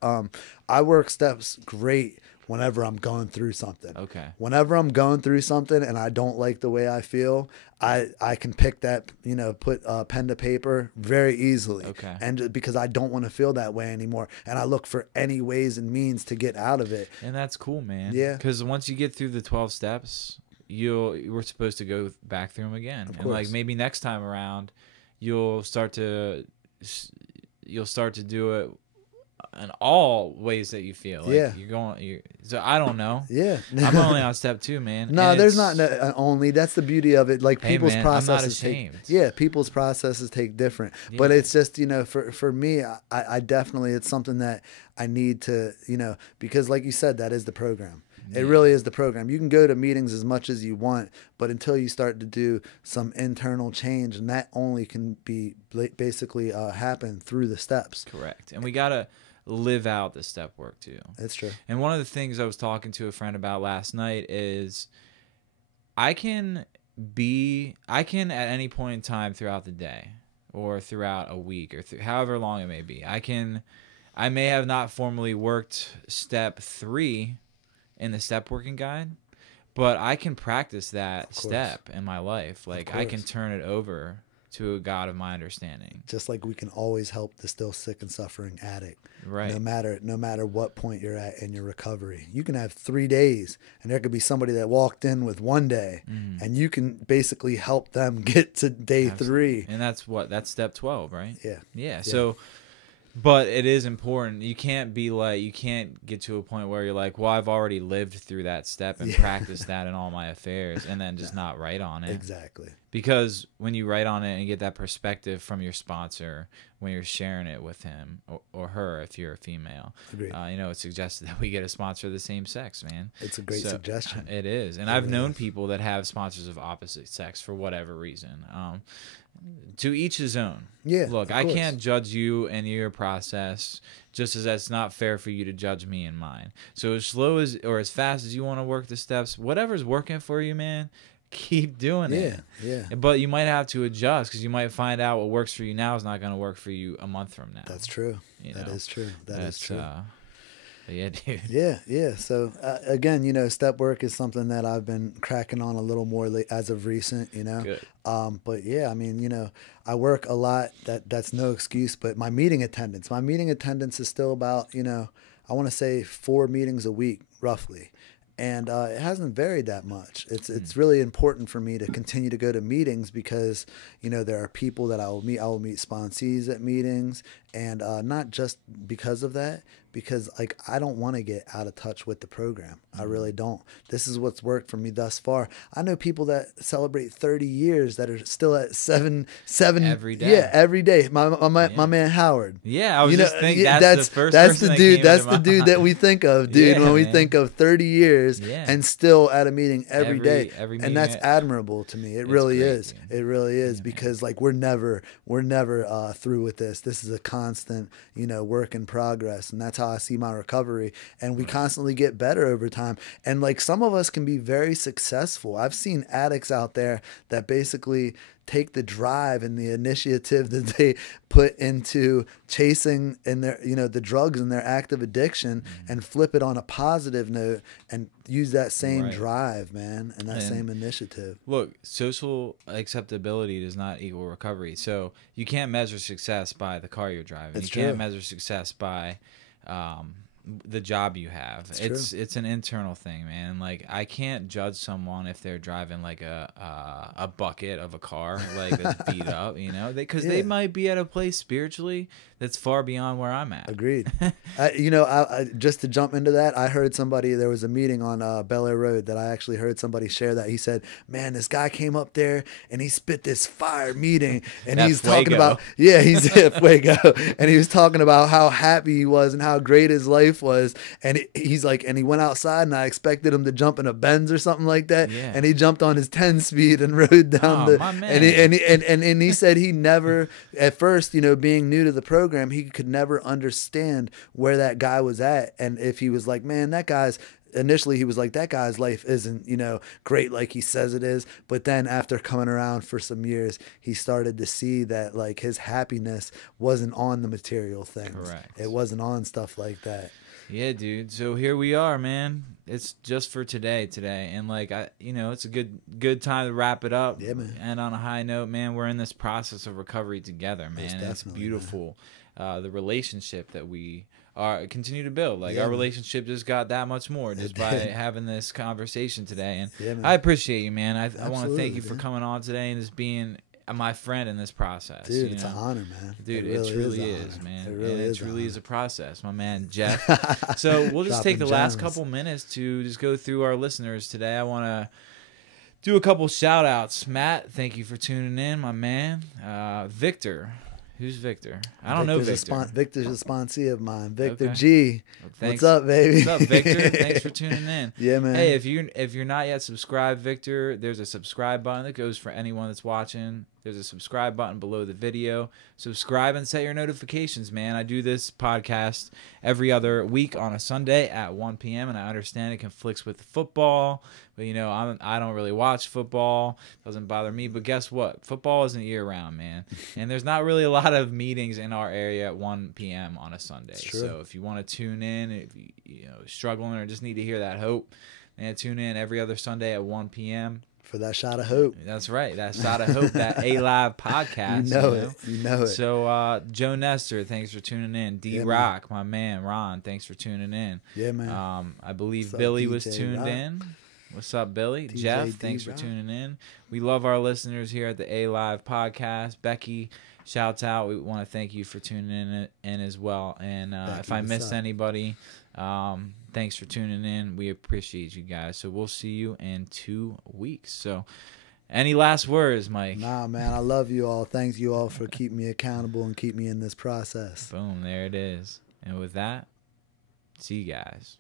I work steps great whenever I'm going through something. Okay. Whenever I'm going through something and I don't like the way I feel, I can pick that, you know, put pen to paper very easily. Okay. And because I don't want to feel that way anymore. And I look for any ways and means to get out of it. And that's cool, man. Yeah. Because once you get through the 12 steps, we're supposed to go back through them again. Of And like course. maybe next time around, you'll start to do it in all ways that you feel. Like Yeah. So I don't know. Yeah. I'm only on step 2, man. No, And there's it's- not only. That's the beauty of it. Like Hey, people's man, I'm not processes ashamed. people's processes take different. But Yeah. it's just, you know, for me, I definitely, it's something that I need to, you know, because like you said, that is the program. It really is the program. You can go to meetings as much as you want, but until you start to do some internal change, and that only can be basically happen through the steps. Correct. And we gotta live out the step work too. That's true. And one of the things I was talking to a friend about last night is I can at any point in time throughout the day or throughout a week or however long it may be, I may have not formally worked step 3 in the step working guide, but I can practice that step in my life. Like I can course. turn it over to a God of my understanding. Just like we can always help the still sick and suffering addict. Right. No matter what point you're at in your recovery. You can have 3 days and there could be somebody that walked in with 1 day and you can basically help them get to day 3. And that's step 12, right? Yeah. Yeah. So, but it is important. You can't get to a point where you're like, well, I've already lived through that step and practiced that in all my affairs and then just not write on it. Exactly. Because when you write on it and get that perspective from your sponsor, when you're sharing it with him or her, if you're a female, Agreed. you know, it's suggested that we get a sponsor of the same sex, man. It's a great suggestion. It is. And I've known people that have sponsors of opposite sex for whatever reason. To each his own. Yeah, Look, of I course. can't judge you and your process, just as that's not fair for you to judge me and mine. So as slow as or as fast as you want to work the steps, whatever's working for you, man, keep doing it. Yeah. But you might have to adjust because you might find out what works for you now is not going to work for you a month from now. That's true. You That know, is true. That is true. But yeah, dude. Yeah. So again, you know, step work is something that I've been cracking on a little more as of recent, you know. Good. But yeah, I mean, you know, I work a lot. That's no excuse. But my meeting attendance is still about, you know, I want to say 4 meetings a week roughly. And it hasn't varied that much. It's really important for me to continue to go to meetings because, you know, there are people that I will meet. I will meet sponsees at meetings, and not just because of that, because like I don't want to get out of touch with the program. I really don't. This is what's worked for me thus far. I know people that celebrate 30 years that are still at seven every day. Yeah, every day. My man Howard. Yeah, I was just thinking yeah, that's the first that's person the dude. that came That's into the my dude that we think of, dude. Yeah, when we man. think of 30 years and still at a meeting every day, every and meeting that's admirable to me. It really great, is. dude. It really is because like we're never through with this. This is a constant, work in progress, and that's how I see my recovery. And we constantly get better over time. And like some of us can be very successful. I've seen addicts out there that basically take the drive and the initiative that they put into chasing in their, the drugs and their active addiction and flip it on a positive note and use that same drive, man, and that same initiative. Look, social acceptability does not equal recovery. So you can't measure success by the car you're driving. It's you can't true. measure success by the job you have. It's an internal thing, man. And like I can't judge someone if they're driving like a bucket of a car like that's beat up, because they might be at a place spiritually that's far beyond where I'm at. Agreed. I just to jump into that, I heard somebody, there was a meeting on Bel Air Road that I actually heard somebody share that. He said, man, this guy came up there and he spit this fire meeting and he's talking about, he's fuego. And he was talking about how happy he was and how great his life was. And he's like, and he went outside and I expected him to jump in a Benz or something like that. Yeah. And he jumped on his 10 speed and rode down my man. and he said he never, at first, being new to the program, he could never understand where that guy was at. And if he was like, man, initially he was like, that guy's life isn't, great like he says it is. But then after coming around for some years, he started to see that like his happiness wasn't on the material things. Correct. It wasn't on stuff like that. Yeah, dude. So here we are, man. It's just for today. And like it's a good time to wrap it up. Yeah, man. And on a high note, man, we're in this process of recovery together, man. Most And it's definitely, beautiful. The relationship that we continue to build. Like Yeah, our man. relationship just got that much more just by having this conversation today. And Yeah, man. I appreciate you, man. I want to thank you Absolutely, for man. coming on today and just being my friend in this process. Dude, it's an honor, man. Dude, it truly is, man. It really and is. it truly is a process, my man, Jeff. So we'll just take the last couple minutes to just go through our listeners today. I want to do a couple shout outs. Matt, thank you for tuning in, my man. Victor. Who's Victor? I don't know Victor. Victor's a sponsee of mine. Victor Okay. G. Thanks. What's up, baby? What's up, Victor? Thanks for tuning in. Yeah, man. Hey, if you're not yet subscribed, Victor, there's a subscribe button that goes for anyone that's watching. There's a subscribe button below the video. Subscribe and set your notifications, man. I do this podcast every other week on a Sunday at 1 p.m. and I understand it conflicts with football, but I don't really watch football. Doesn't bother me. But guess what? Football isn't year round, man. And there's not really a lot of meetings in our area at 1 p.m. on a Sunday. So if you want to tune in, if you struggling or just need to hear that hope, man, tune in every other Sunday at 1 p.m. For that shot of hope. That's right. That shot of hope, that A.live podcast. You know it. So, Joe Nestor, thanks for tuning in. D-Rock, my man. Ron, thanks for tuning in. Yeah, man. I believe What's up, Billy was DJ tuned Rock? in. What's up, Billy? DJ Jeff, thanks for D-Rock. tuning in. We love our listeners here at the A.live podcast. Becky, shouts out. We want to thank you for tuning in as well. And Becky, if I what's missed up? anybody, thanks for tuning in. We appreciate you guys. So we'll see you in 2 weeks. So any last words, Mike? Nah, man, I love you all. Thanks you all for keeping me accountable and keep me in this process. Boom, there it is. And with that, see you guys.